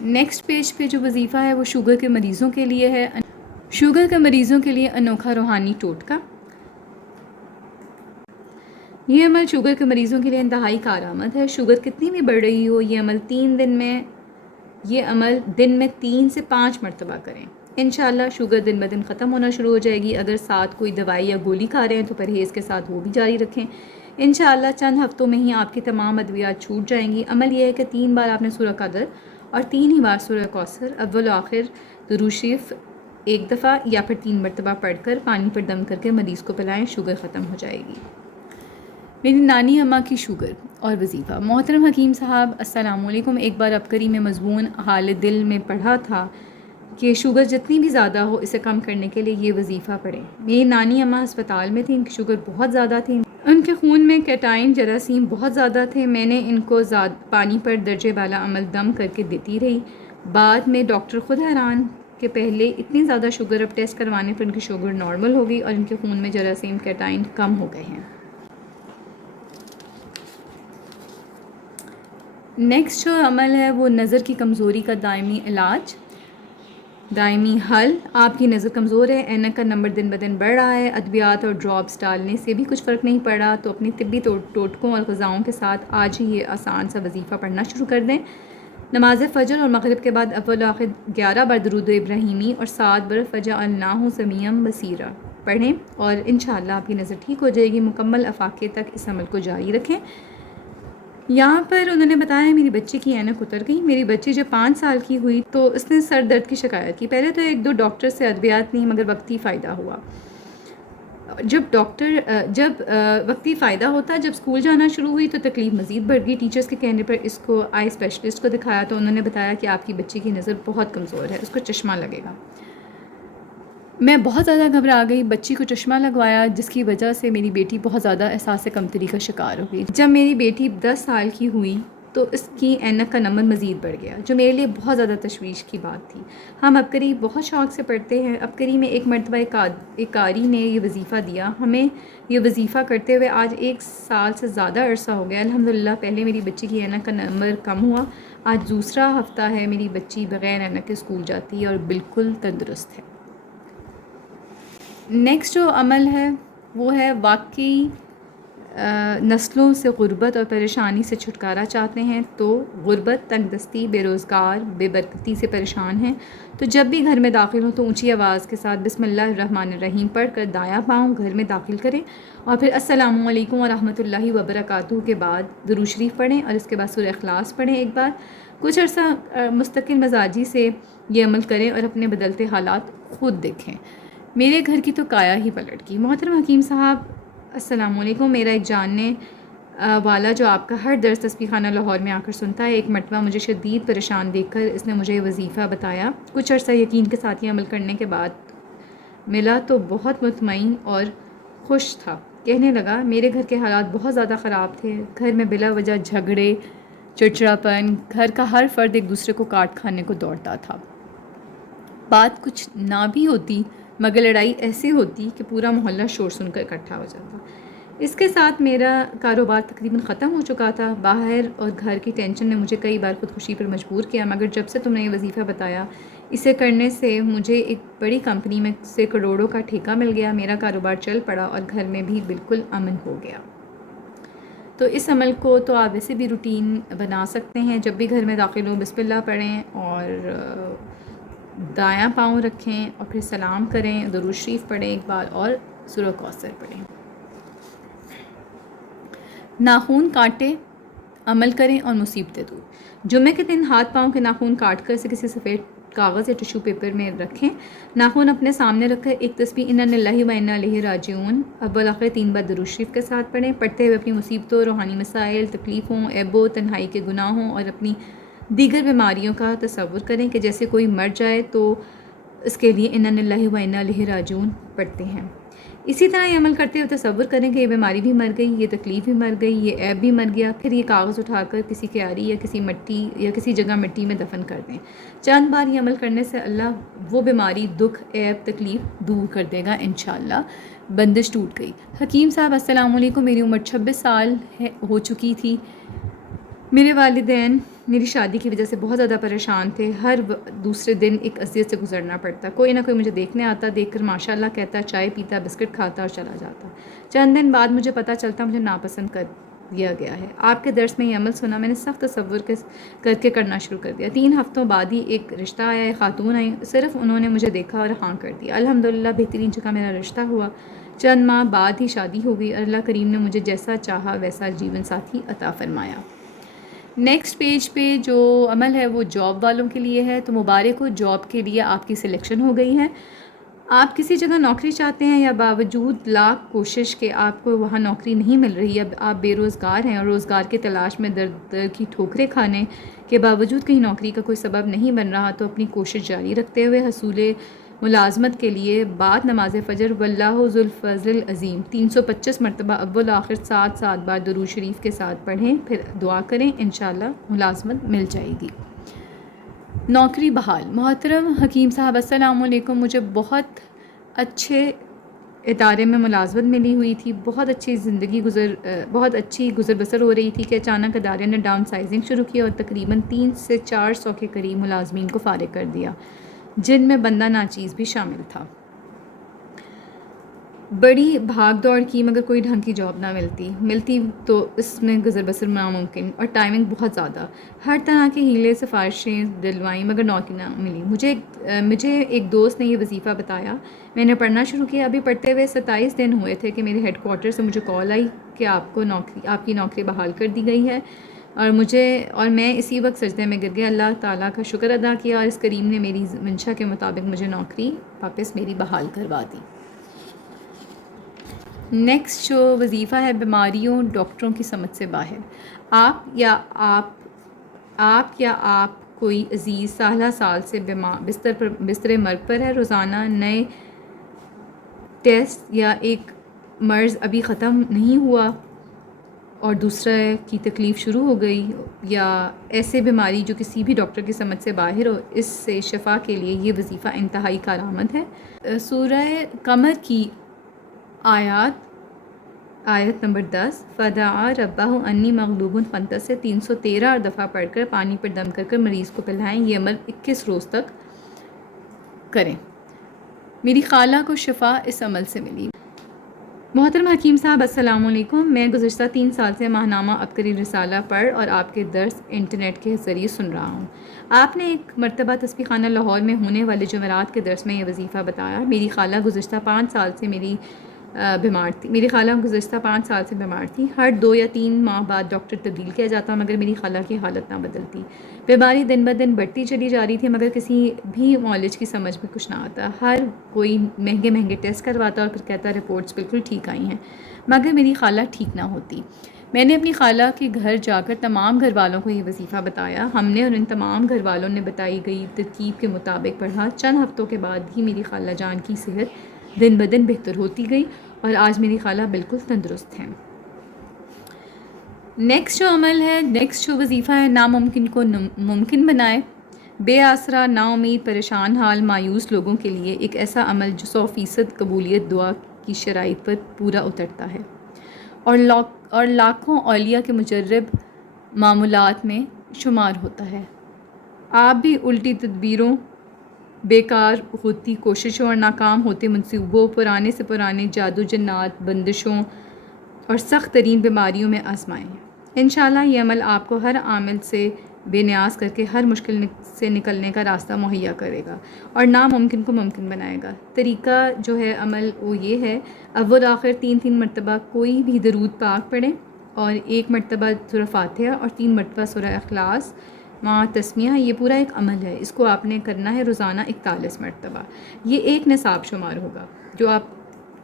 نیکسٹ پیج پہ جو وظیفہ ہے وہ شوگر کے مریضوں کے لیے ہے. شوگر کے مریضوں کے لیے انوکھا روحانی ٹوٹکا. یہ عمل شوگر کے مریضوں کے لیے انتہائی کارآمد ہے. شوگر کتنی بھی بڑھ رہی ہو، یہ عمل دن میں 3 سے 5 مرتبہ کریں. انشاءاللہ شوگر دن بدن ختم ہونا شروع ہو جائے گی. اگر ساتھ کوئی دوائی یا گولی کھا رہے ہیں تو پرہیز کے ساتھ وہ بھی جاری رکھیں. انشاءاللہ چند ہفتوں میں ہی آپ کی تمام ادویات چھوٹ جائیں گی. عمل یہ ہے کہ 3 بار آپ نے سورہ قدر اور 3 ہی بار سورہ کوثر اول و آخر درود شریف ایک دفعہ یا پھر 3 مرتبہ پڑھ کر پانی پر دم کر کے مریض کو پلائیں. شوگر ختم ہو جائے گی. میری نانی اماں کی شوگر اور وظیفہ. محترم حکیم صاحب السلام علیکم. ایک بار ابکری میں مضمون حال دل میں پڑھا تھا کہ شوگر جتنی بھی زیادہ ہو اسے کم کرنے کے لیے یہ وظیفہ پڑھیں. میری نانی اماں ہسپتال میں تھیں، ان کی شوگر بہت زیادہ تھی، ان کے خون میں کیٹائن جراثیم بہت زیادہ تھے. میں نے ان کو پانی پر درجے والا عمل دم کر کے دیتی رہی. بعد میں ڈاکٹر خود حیران کہ پہلے اتنی زیادہ شوگر، اب ٹیسٹ کروانے پر ان کی شوگر نارمل ہو گئی اور ان کے خون میں جراثیم کیٹائن کم ہو گئے ہیں. نیکسٹ جو عمل ہے وہ نظر کی کمزوری کا دائمی علاج، دائمی حل. آپ کی نظر کمزور ہے، اینک کا نمبر دن بدن بڑھ رہا ہے، ادویات اور ڈراپس ڈالنے سے بھی کچھ فرق نہیں پڑ رہا، تو اپنی طبی ٹوٹکوں اور غذاؤں کے ساتھ آج ہی یہ آسان سا وظیفہ پڑھنا شروع کر دیں. نماز فجر اور مغرب کے بعد اول و آخر 11 بار درود ابراہیمی اور 7 بار فجعلناہ سمیعا بصیرا پڑھیں اور انشاءاللہ آپ کی نظر ٹھیک ہو جائے گی. مکمل افاقے تک اس عمل کو جاری رکھیں. یہاں پر انہوں نے بتایا میری بچی کی اینک اتر گئی. میری بچی جب 5 سال کی ہوئی تو اس نے سر درد کی شکایت کی. پہلے تو 1-2 ڈاکٹر سے ادویات نہیں مگر وقتی فائدہ ہوا. جب وقتی فائدہ ہوتا، جب اسکول جانا شروع ہوئی تو تکلیف مزید بڑھ گئی. ٹیچرز کے کہنے پر اس کو آئی اسپیشلسٹ کو دکھایا تو انہوں نے بتایا کہ آپ کی بچی کی نظر بہت کمزور ہے، اس کو چشمہ لگے گا. میں بہت زیادہ گھبرا گئی، بچی کو چشمہ لگوایا جس کی وجہ سے میری بیٹی بہت زیادہ احساس کمتری کا شکار ہو گئی. جب میری بیٹی 10 سال کی ہوئی تو اس کی اینک کا نمبر مزید بڑھ گیا، جو میرے لیے بہت زیادہ تشویش کی بات تھی. ہم ابکری بہت شوق سے پڑھتے ہیں. ابکری میں ایک مرتبہ ایک قاری نے یہ وظیفہ دیا. ہمیں یہ وظیفہ کرتے ہوئے آج 1 سال سے زیادہ عرصہ ہو گیا. الحمدللہ پہلے میری بچی کی اینک کا نمبر کم ہوا، آج دوسرا ہفتہ ہے میری بچی بغیر اینک کے اسکول جاتی ہے اور بالکل تندرست ہے. نیکسٹ جو عمل ہے وہ ہے واقعی نسلوں سے غربت اور پریشانی سے چھٹکارا چاہتے ہیں تو غربت، تنگ دستی، بے روزگار، بے برکتی سے پریشان ہیں تو جب بھی گھر میں داخل ہوں تو اونچی آواز کے ساتھ بسم اللہ الرحمن الرحیم پڑھ کر دایاں پاؤں گھر میں داخل کریں اور پھر السلام علیکم ورحمۃ اللہ وبرکاتہ کے بعد درود شریف پڑھیں اور اس کے بعد سورہ اخلاص پڑھیں ایک بار. کچھ عرصہ مستقل مزاجی سے یہ عمل کریں اور اپنے بدلتے حالات خود دیکھیں. میرے گھر کی تو کایا ہی پلٹ گئی. محترم حکیم صاحب السلام علیکم. میرا ایک جاننے والا جو آپ کا ہر درس تسبیح خانہ لاہور میں آ کر سنتا ہے، ایک مرتبہ مجھے شدید پریشان دیکھ کر اس نے مجھے یہ وظیفہ بتایا. کچھ عرصہ یقین کے ساتھ یہ عمل کرنے کے بعد ملا تو بہت مطمئن اور خوش تھا. کہنے لگا میرے گھر کے حالات بہت زیادہ خراب تھے، گھر میں بلا وجہ جھگڑے، چڑچڑاپن، گھر کا ہر فرد ایک دوسرے کو کاٹ کھانے کو دوڑتا تھا. بات کچھ نہ بھی ہوتی مگر لڑائی ایسی ہوتی کہ پورا محلہ شور سن کر اکٹھا ہو جاتا. اس کے ساتھ میرا کاروبار تقریباً ختم ہو چکا تھا. باہر اور گھر کی ٹینشن نے مجھے کئی بار خودکشی پر مجبور کیا، مگر جب سے تم نے یہ وظیفہ بتایا اسے کرنے سے مجھے ایک بڑی کمپنی میں سے کروڑوں کا ٹھیکہ مل گیا. میرا کاروبار چل پڑا اور گھر میں بھی بالکل امن ہو گیا. تو اس عمل کو تو آپ ویسے بھی روٹین بنا سکتے ہیں. جب بھی گھر میں داخل ہوں بسم اللہ پڑھیں اور دایاں پاؤں رکھیں اور پھر سلام کریں، درود شریف پڑھیں ایک بار اور سورہ کوثر پڑھیں. ناخون کاٹے عمل کریں اور مصیبتیں دور. جمعے کے دن ہاتھ پاؤں کے ناخون کاٹ کر اسے کسی سفید کاغذ یا ٹشو پیپر میں رکھیں. ناخون اپنے سامنے رکھ کر ایک تسبیح انا للہ و انا الیہ راجعون اول آخر 3 بار درود شریف کے ساتھ پڑھیں. پڑھتے ہوئے اپنی مصیبتوں، روحانی مسائل، تکلیفوں، عیبوں، تنہائی کے گناہوں اور اپنی دیگر بیماریوں کا تصور کریں کہ جیسے کوئی مر جائے تو اس کے لیے انا للہ و انا الیہ راجعون پڑھتے ہیں۔ اسی طرح یہ عمل کرتے ہوئے تصور کریں کہ یہ بیماری بھی مر گئی، یہ تکلیف بھی مر گئی، یہ عیب بھی مر گیا، پھر یہ کاغذ اٹھا کر کسی کیاری یا کسی مٹی یا کسی جگہ مٹی میں دفن کر دیں۔ چند بار یہ عمل کرنے سے اللہ وہ بیماری، دکھ، عیب، تکلیف دور کر دے گا انشاءاللہ۔ بندش ٹوٹ گئی۔ حکیم صاحب السلام علیکم، میری عمر 26 سال ہو چکی تھی۔ میرے والدین میری شادی کی وجہ سے بہت زیادہ پریشان تھے، ہر دوسرے دن ایک اذیت سے گزرنا پڑتا، کوئی نہ کوئی مجھے دیکھنے آتا، دیکھ کر ماشاءاللہ کہتا، چائے پیتا، بسکٹ کھاتا اور چلا جاتا۔ چند دن بعد مجھے پتہ چلتا مجھے ناپسند کر دیا گیا ہے۔ آپ کے درس میں یہ عمل سنا، میں نے سخت تصور کر کے کرنا شروع کر دیا۔ 3 ہفتوں بعد ہی ایک رشتہ آیا، ایک خاتون آئی، صرف انہوں نے مجھے دیکھا اور ہاں کر دیا۔ الحمدللہ بہترین جگہ میرا رشتہ ہوا، چند ماہ بعد ہی شادی ہو گئی، اور اللہ کریم نے مجھے جیسا چاہا ویسا جیون ساتھی عطا فرمایا۔ نیکسٹ پیج پہ جو عمل ہے وہ جاب والوں کے لیے ہے، تو مبارک ہو، جاب کے لیے آپ کی سلیکشن ہو گئی ہے۔ آپ کسی جگہ نوکری چاہتے ہیں یا باوجود لاکھ کوشش کے آپ کو وہاں نوکری نہیں مل رہی، اب آپ بے روزگار ہیں اور روزگار کی تلاش میں در در کی ٹھوکریں کھانے کے باوجود کہیں نوکری کا کوئی سبب نہیں بن رہا، تو اپنی کوشش جاری رکھتے ہوئے حصول ملازمت کے لیے بعد نماز فجر واللہ ذو الفضل العظیم 325 مرتبہ اول آخر 7 بار درود شریف کے ساتھ پڑھیں، پھر دعا کریں، انشاءاللہ ملازمت مل جائے گی۔ نوکری بحال۔ محترم حکیم صاحب السلام علیکم، مجھے بہت اچھے ادارے میں ملازمت ملی ہوئی تھی، بہت اچھی گزر بسر ہو رہی تھی کہ اچانک ادارے نے ڈاؤن سائزنگ شروع کی اور تقریباً 300 سے 400 کے قریب ملازمین کو فارغ کر دیا، جن میں بندہ ناچیز بھی شامل تھا۔ بڑی بھاگ دوڑ کی مگر کوئی ڈھنگ کی جاب نہ ملتی تو اس میں گزر بسر ناممکن، اور ٹائمنگ بہت زیادہ، ہر طرح کے ہیلے سفارشیں دلوائیں مگر نوکری نہ ملی۔ مجھے ایک دوست نے یہ وظیفہ بتایا، میں نے پڑھنا شروع کیا۔ ابھی پڑھتے ہوئے 27 دن ہوئے تھے کہ میرے ہیڈ کوارٹر سے مجھے کال آئی کہ آپ کی نوکری بحال کر دی گئی ہے، اور میں اسی وقت سجدے میں گر گیا، اللہ تعالیٰ کا شکر ادا کیا، اور اس کریم نے میری منشا کے مطابق مجھے نوکری واپس میری بحال کروا دی۔ نیکسٹ جو وظیفہ ہے، بیماریوں ڈاکٹروں کی سمجھ سے باہر۔ آپ یا آپ کوئی عزیز سالہ سال سے بستر مرگ پر ہے، روزانہ نئے ٹیسٹ، یا ایک مرض ابھی ختم نہیں ہوا اور دوسرا کی تکلیف شروع ہو گئی، یا ایسے بیماری جو کسی بھی ڈاکٹر کی سمجھ سے باہر ہو، اس سے شفا کے لیے یہ وظیفہ انتہائی کارآمد ہے۔ سورہ قمر کی آیت نمبر 10، فدعا ربہ انی مغلوب فانتصر 313 دفعہ پڑھ کر پانی پر دم کر مریض کو پلائیں۔ یہ عمل 21 روز تک کریں۔ میری خالہ کو شفا اس عمل سے ملی۔ محترم حکیم صاحب السلام علیکم، میں گزشتہ 3 سال سے ماہنامہ عبقری رسالہ پڑھ اور آپ کے درس انٹرنیٹ کے ذریعے سن رہا ہوں۔ آپ نے ایک مرتبہ تسبیح خانہ لاہور میں ہونے والے جمعرات کے درس میں یہ وظیفہ بتایا۔ میری خالہ گزشتہ 5 سال سے بیمار تھی، ہر 2 یا 3 ماہ بعد ڈاکٹر تبدیل کیا جاتا، مگر میری خالہ کی حالت نہ بدلتی۔ بیماری دن بدن بڑھتی چلی جا رہی تھی، مگر کسی بھی معالج کی سمجھ میں کچھ نہ آتا، ہر کوئی مہنگے ٹیسٹ کرواتا اور پھر کہتا رپورٹس بالکل ٹھیک آئی ہیں، مگر میری خالہ ٹھیک نہ ہوتی۔ میں نے اپنی خالہ کے گھر جا کر تمام گھر والوں کو یہ وظیفہ بتایا، ہم نے اور ان تمام گھر والوں نے بتائی گئی ترکیب کے مطابق پڑھا۔ چند ہفتوں کے بعد ہی میری خالہ جان کی صحت دن بدن بہتر ہوتی گئی اور آج میری خالہ بالکل تندرست ہیں۔ نیکسٹ جو وظیفہ ہے، ناممکن کو ممکن بنائے۔ بے آسرا، نا امید، پریشان حال، مایوس لوگوں کے لیے ایک ایسا عمل جو 100% قبولیت دعا کی شرائط پر پورا اترتا ہے اور لاکھوں اولیاء کے مجرب معمولات میں شمار ہوتا ہے۔ آپ بھی الٹی تدبیروں، بیکار ہوتی کوششوں اور ناکام ہوتے منصوبوں، پرانے سے پرانے جادو جنات، بندشوں اور سخت ترین بیماریوں میں آزمائیں۔ انشاءاللہ یہ عمل آپ کو ہر عامل سے بے نیاز کر کے ہر مشکل سے نکلنے کا راستہ مہیا کرے گا اور ناممکن کو ممکن بنائے گا۔ طریقہ جو ہے عمل وہ یہ ہے، اول آخر 3 مرتبہ کوئی بھی درود پاک پڑھیں اور 1 مرتبہ سورہ فاتحہ اور 3 مرتبہ سورہ اخلاص مع تسمیہ۔ یہ پورا ایک عمل ہے، اس کو آپ نے کرنا ہے روزانہ 41 مرتبہ۔ یہ ایک نصاب شمار ہوگا جو آپ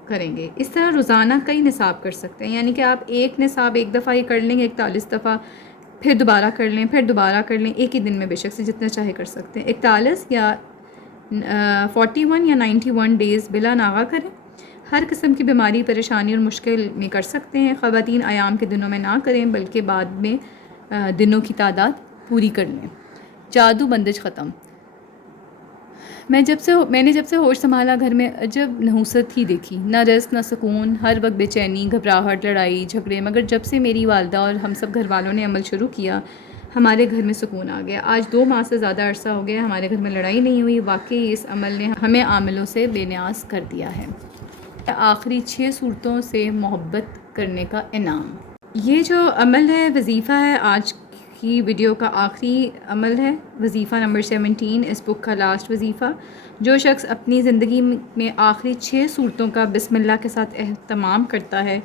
کریں گے۔ اس طرح روزانہ کئی نصاب کر سکتے ہیں، یعنی کہ آپ ایک نصاب ایک دفعہ ہی کر لیں گے 41 دفعہ، پھر دوبارہ کر لیں، ایک ہی دن میں بے شک سے جتنا چاہے کر سکتے ہیں۔ 41 یا 41 یا 91 ڈیز بلا ناغہ کریں. ہر قسم کی بیماری، پریشانی اور مشکل میں کر سکتے ہیں. خواتین ایام کے دنوں میں نہ کریں بلکہ بعد میں دنوں کی تعداد پوری کر لیں. جادو بندش ختم. میں نے جب سے ہوش سنبھالا گھر میں عجب نحوست ہی دیکھی، نہ رزق نہ سکون، ہر وقت بے چینی، گھبراہٹ، لڑائی جھگڑے. مگر جب سے میری والدہ اور ہم سب گھر والوں نے عمل شروع کیا ہمارے گھر میں سکون آ گیا. آج 2 ماہ سے زیادہ عرصہ ہو گیا ہمارے گھر میں لڑائی نہیں ہوئی. واقعی اس عمل نے ہمیں عاملوں سے بے نیاز کر دیا ہے. آخری 6 صورتوں سے محبت کرنے کا انعام. یہ جو عمل ہے، وظیفہ ہے، آج کی ویڈیو کا آخری عمل ہے، وظیفہ نمبر 17 اس بک کا لاسٹ وظیفہ. جو شخص اپنی زندگی میں آخری 6 صورتوں کا بسم اللہ کے ساتھ اہتمام کرتا ہے،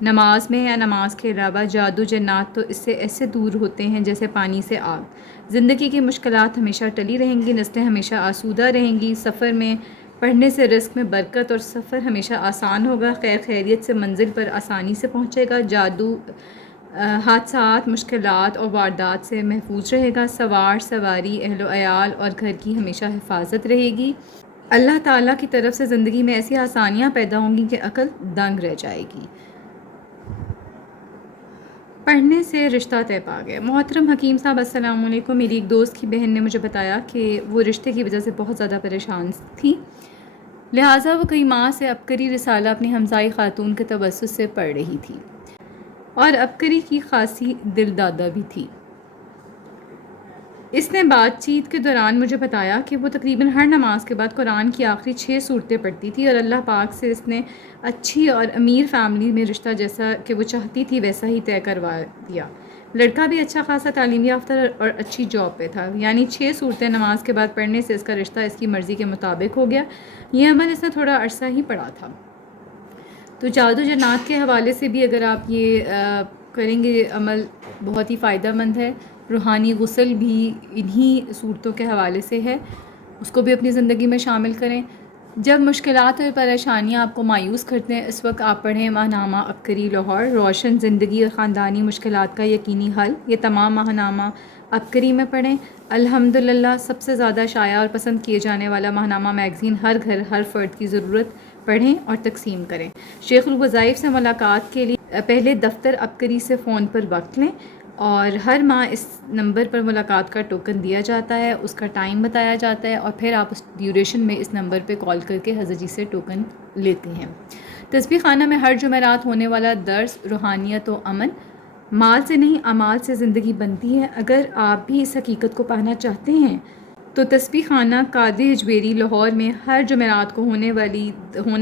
نماز میں یا نماز کے علاوہ، جادو جنات تو اس سے ایسے دور ہوتے ہیں جیسے پانی سے آگ. زندگی کی مشکلات ہمیشہ ٹلی رہیں گی، نسلیں ہمیشہ آسودہ رہیں گی، سفر میں پڑھنے سے رزق میں برکت اور سفر ہمیشہ آسان ہوگا، خیر خیریت سے منزل پر آسانی سے پہنچے گا، جادو حادثات، مشکلات اور واردات سے محفوظ رہے گا، سوار سواری، اہل و عیال اور گھر کی ہمیشہ حفاظت رہے گی. اللہ تعالیٰ کی طرف سے زندگی میں ایسی آسانیاں پیدا ہوں گی کہ عقل دنگ رہ جائے گی. پڑھنے سے رشتہ طے پا گیا. محترم حکیم صاحب السلام علیکم. میری ایک دوست کی بہن نے مجھے بتایا کہ وہ رشتے کی وجہ سے بہت زیادہ پریشان تھی، لہٰذا وہ کئی ماہ سے عبقری رسالہ اپنی ہمسائی خاتون کے توسط سے پڑھ رہی تھی اور عبقری کی خاصی دل دادہ بھی تھی. اس نے بات چیت کے دوران مجھے بتایا کہ وہ تقریباً ہر نماز کے بعد قرآن کی آخری 6 صورتیں پڑھتی تھی اور اللہ پاک سے اس نے اچھی اور امیر فیملی میں رشتہ جیسا کہ وہ چاہتی تھی ویسا ہی طے کروا دیا. لڑکا بھی اچھا خاصا تعلیم یافتہ اور اچھی جاب پہ تھا، یعنی 6 صورتیں نماز کے بعد پڑھنے سے اس کا رشتہ اس کی مرضی کے مطابق ہو گیا. یہ عمل اس نے تھوڑا عرصہ ہی پڑھا تھا. تو جادو جنات کے حوالے سے بھی اگر آپ یہ کریں گے عمل بہت ہی فائدہ مند ہے. روحانی غسل بھی انہی صورتوں کے حوالے سے ہے، اس کو بھی اپنی زندگی میں شامل کریں. جب مشکلات اور پریشانیاں آپ کو مایوس کرتے ہیں اس وقت آپ پڑھیں ماہنامہ عبقری لاہور، روشن زندگی اور خاندانی مشکلات کا یقینی حل. یہ تمام ماہنامہ عبقری میں پڑھیں. الحمدللہ سب سے زیادہ شائع اور پسند کیے جانے والا ماہنامہ میگزین ہر گھر ہر فرد کی ضرورت پڑھیں اور تقسیم کریں. شیخ الوظائف سے ملاقات کے لیے پہلے دفتر عبقری سے فون پر وقت لیں اور ہر ماہ اس نمبر پر ملاقات کا ٹوکن دیا جاتا ہے، اس کا ٹائم بتایا جاتا ہے اور پھر آپ اس ڈیوریشن میں اس نمبر پہ کال کر کے حضرت جی سے ٹوکن لیتے ہیں. تسبیح خانہ میں ہر جمعرات ہونے والا درس روحانیت و امن. مال سے نہیں اعمال سے زندگی بنتی ہے. اگر آپ بھی اس حقیقت کو پانا چاہتے ہیں تو تسبیح خانہ قاضی اجبیری لاہور میں ہر جمعرات کو ہونے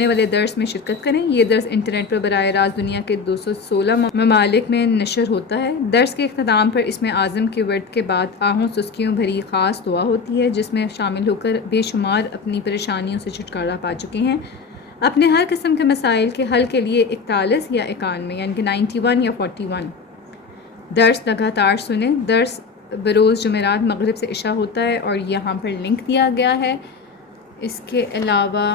والے درس میں شرکت کریں. یہ درس انٹرنیٹ پر براہ راست دنیا کے 216 ممالک میں نشر ہوتا ہے. درس کے اختتام پر اسم اعظم کے ورد کے بعد آہوں سسکیوں بھری خاص دعا ہوتی ہے جس میں شامل ہو کر بے شمار اپنی پریشانیوں سے چھٹکارا پا چکے ہیں. اپنے ہر قسم کے مسائل کے حل کے لیے 41 یا 91 یعنی کہ 91 یا 41 درس لگاتار سنیں. درس بروز جمعرات مغرب سے عشاء ہوتا ہے اور یہاں پر لنک دیا گیا ہے. اس کے علاوہ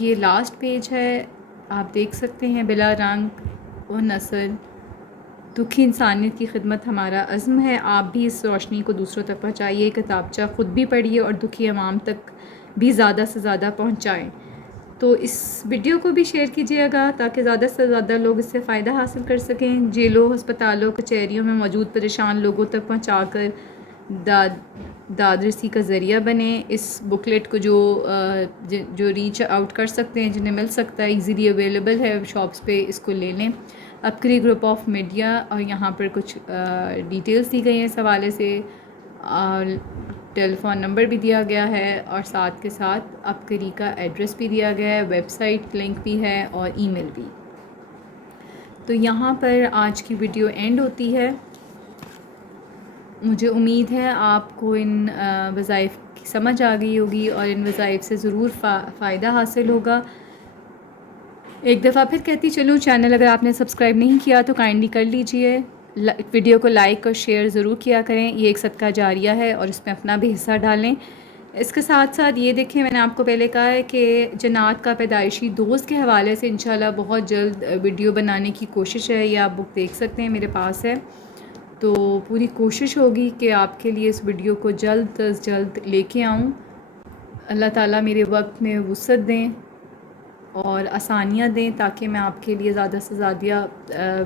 یہ لاسٹ پیج ہے، آپ دیکھ سکتے ہیں. بلا رنگ و نسل دکھی انسانیت کی خدمت ہمارا عزم ہے. آپ بھی اس روشنی کو دوسروں تک پہنچائیے. کتابچہ خود بھی پڑھیے اور دکھی عوام تک بھی زیادہ سے زیادہ پہنچائیں. تو اس ویڈیو کو بھی شیئر کیجیے گا تاکہ زیادہ سے زیادہ لوگ اس سے فائدہ حاصل کر سکیں. جیلوں، ہسپتالوں، کچہریوں میں موجود پریشان لوگوں تک پہنچا کر داد رسی کا ذریعہ بنیں. اس بکلیٹ کو جو ریچ آؤٹ کر سکتے ہیں، جنہیں مل سکتا ہے، ایزیلی اویلیبل ہے شاپس پہ، اس کو لے لیں. عبقری گروپ آف میڈیا اور یہاں پر کچھ ڈیٹیلز دی گئی ہیں اس حوالے سے، ٹیلی فون نمبر بھی دیا گیا ہے اور ساتھ کے ساتھ عبقری کا ایڈریس بھی دیا گیا ہے، ویب سائٹ لنک بھی ہے اور ای میل بھی. تو یہاں پر آج کی ویڈیو اینڈ ہوتی ہے. مجھے امید ہے آپ کو ان وظائف کی سمجھ آ گئی ہوگی اور ان وظائف سے ضرور فائدہ حاصل ہوگا. ایک دفعہ پھر کہتی چلوں، چینل اگر آپ نے سبسکرائب نہیں کیا تو کائنڈلی کر لیجئے. ویڈیو کو لائک اور شیئر ضرور کیا کریں. یہ ایک صدقہ جاریہ ہے اور اس میں اپنا بھی حصہ ڈالیں. اس کے ساتھ ساتھ یہ دیکھیں، میں نے آپ کو پہلے کہا ہے کہ جنات کا پیدائشی دوست کے حوالے سے انشاءاللہ بہت جلد ویڈیو بنانے کی کوشش ہے. یہ آپ بک دیکھ سکتے ہیں، میرے پاس ہے. تو پوری کوشش ہوگی کہ آپ کے لیے اس ویڈیو کو جلد از جلد لے کے آؤں. اللہ تعالیٰ میرے وقت میں وسعت دیں اور آسانیاں دیں تاکہ میں آپ کے لیے زیادہ سے زیادہ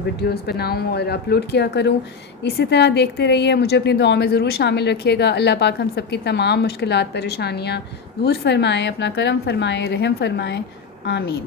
ویڈیوز بناؤں اور اپلوڈ کیا کروں. اسی طرح دیکھتے رہیے, مجھے اپنی دعاؤں میں ضرور شامل رکھیے گا. اللہ پاک ہم سب کی تمام مشکلات پریشانیاں دور فرمائیں, اپنا کرم فرمائیں, رحم فرمائیں. آمین.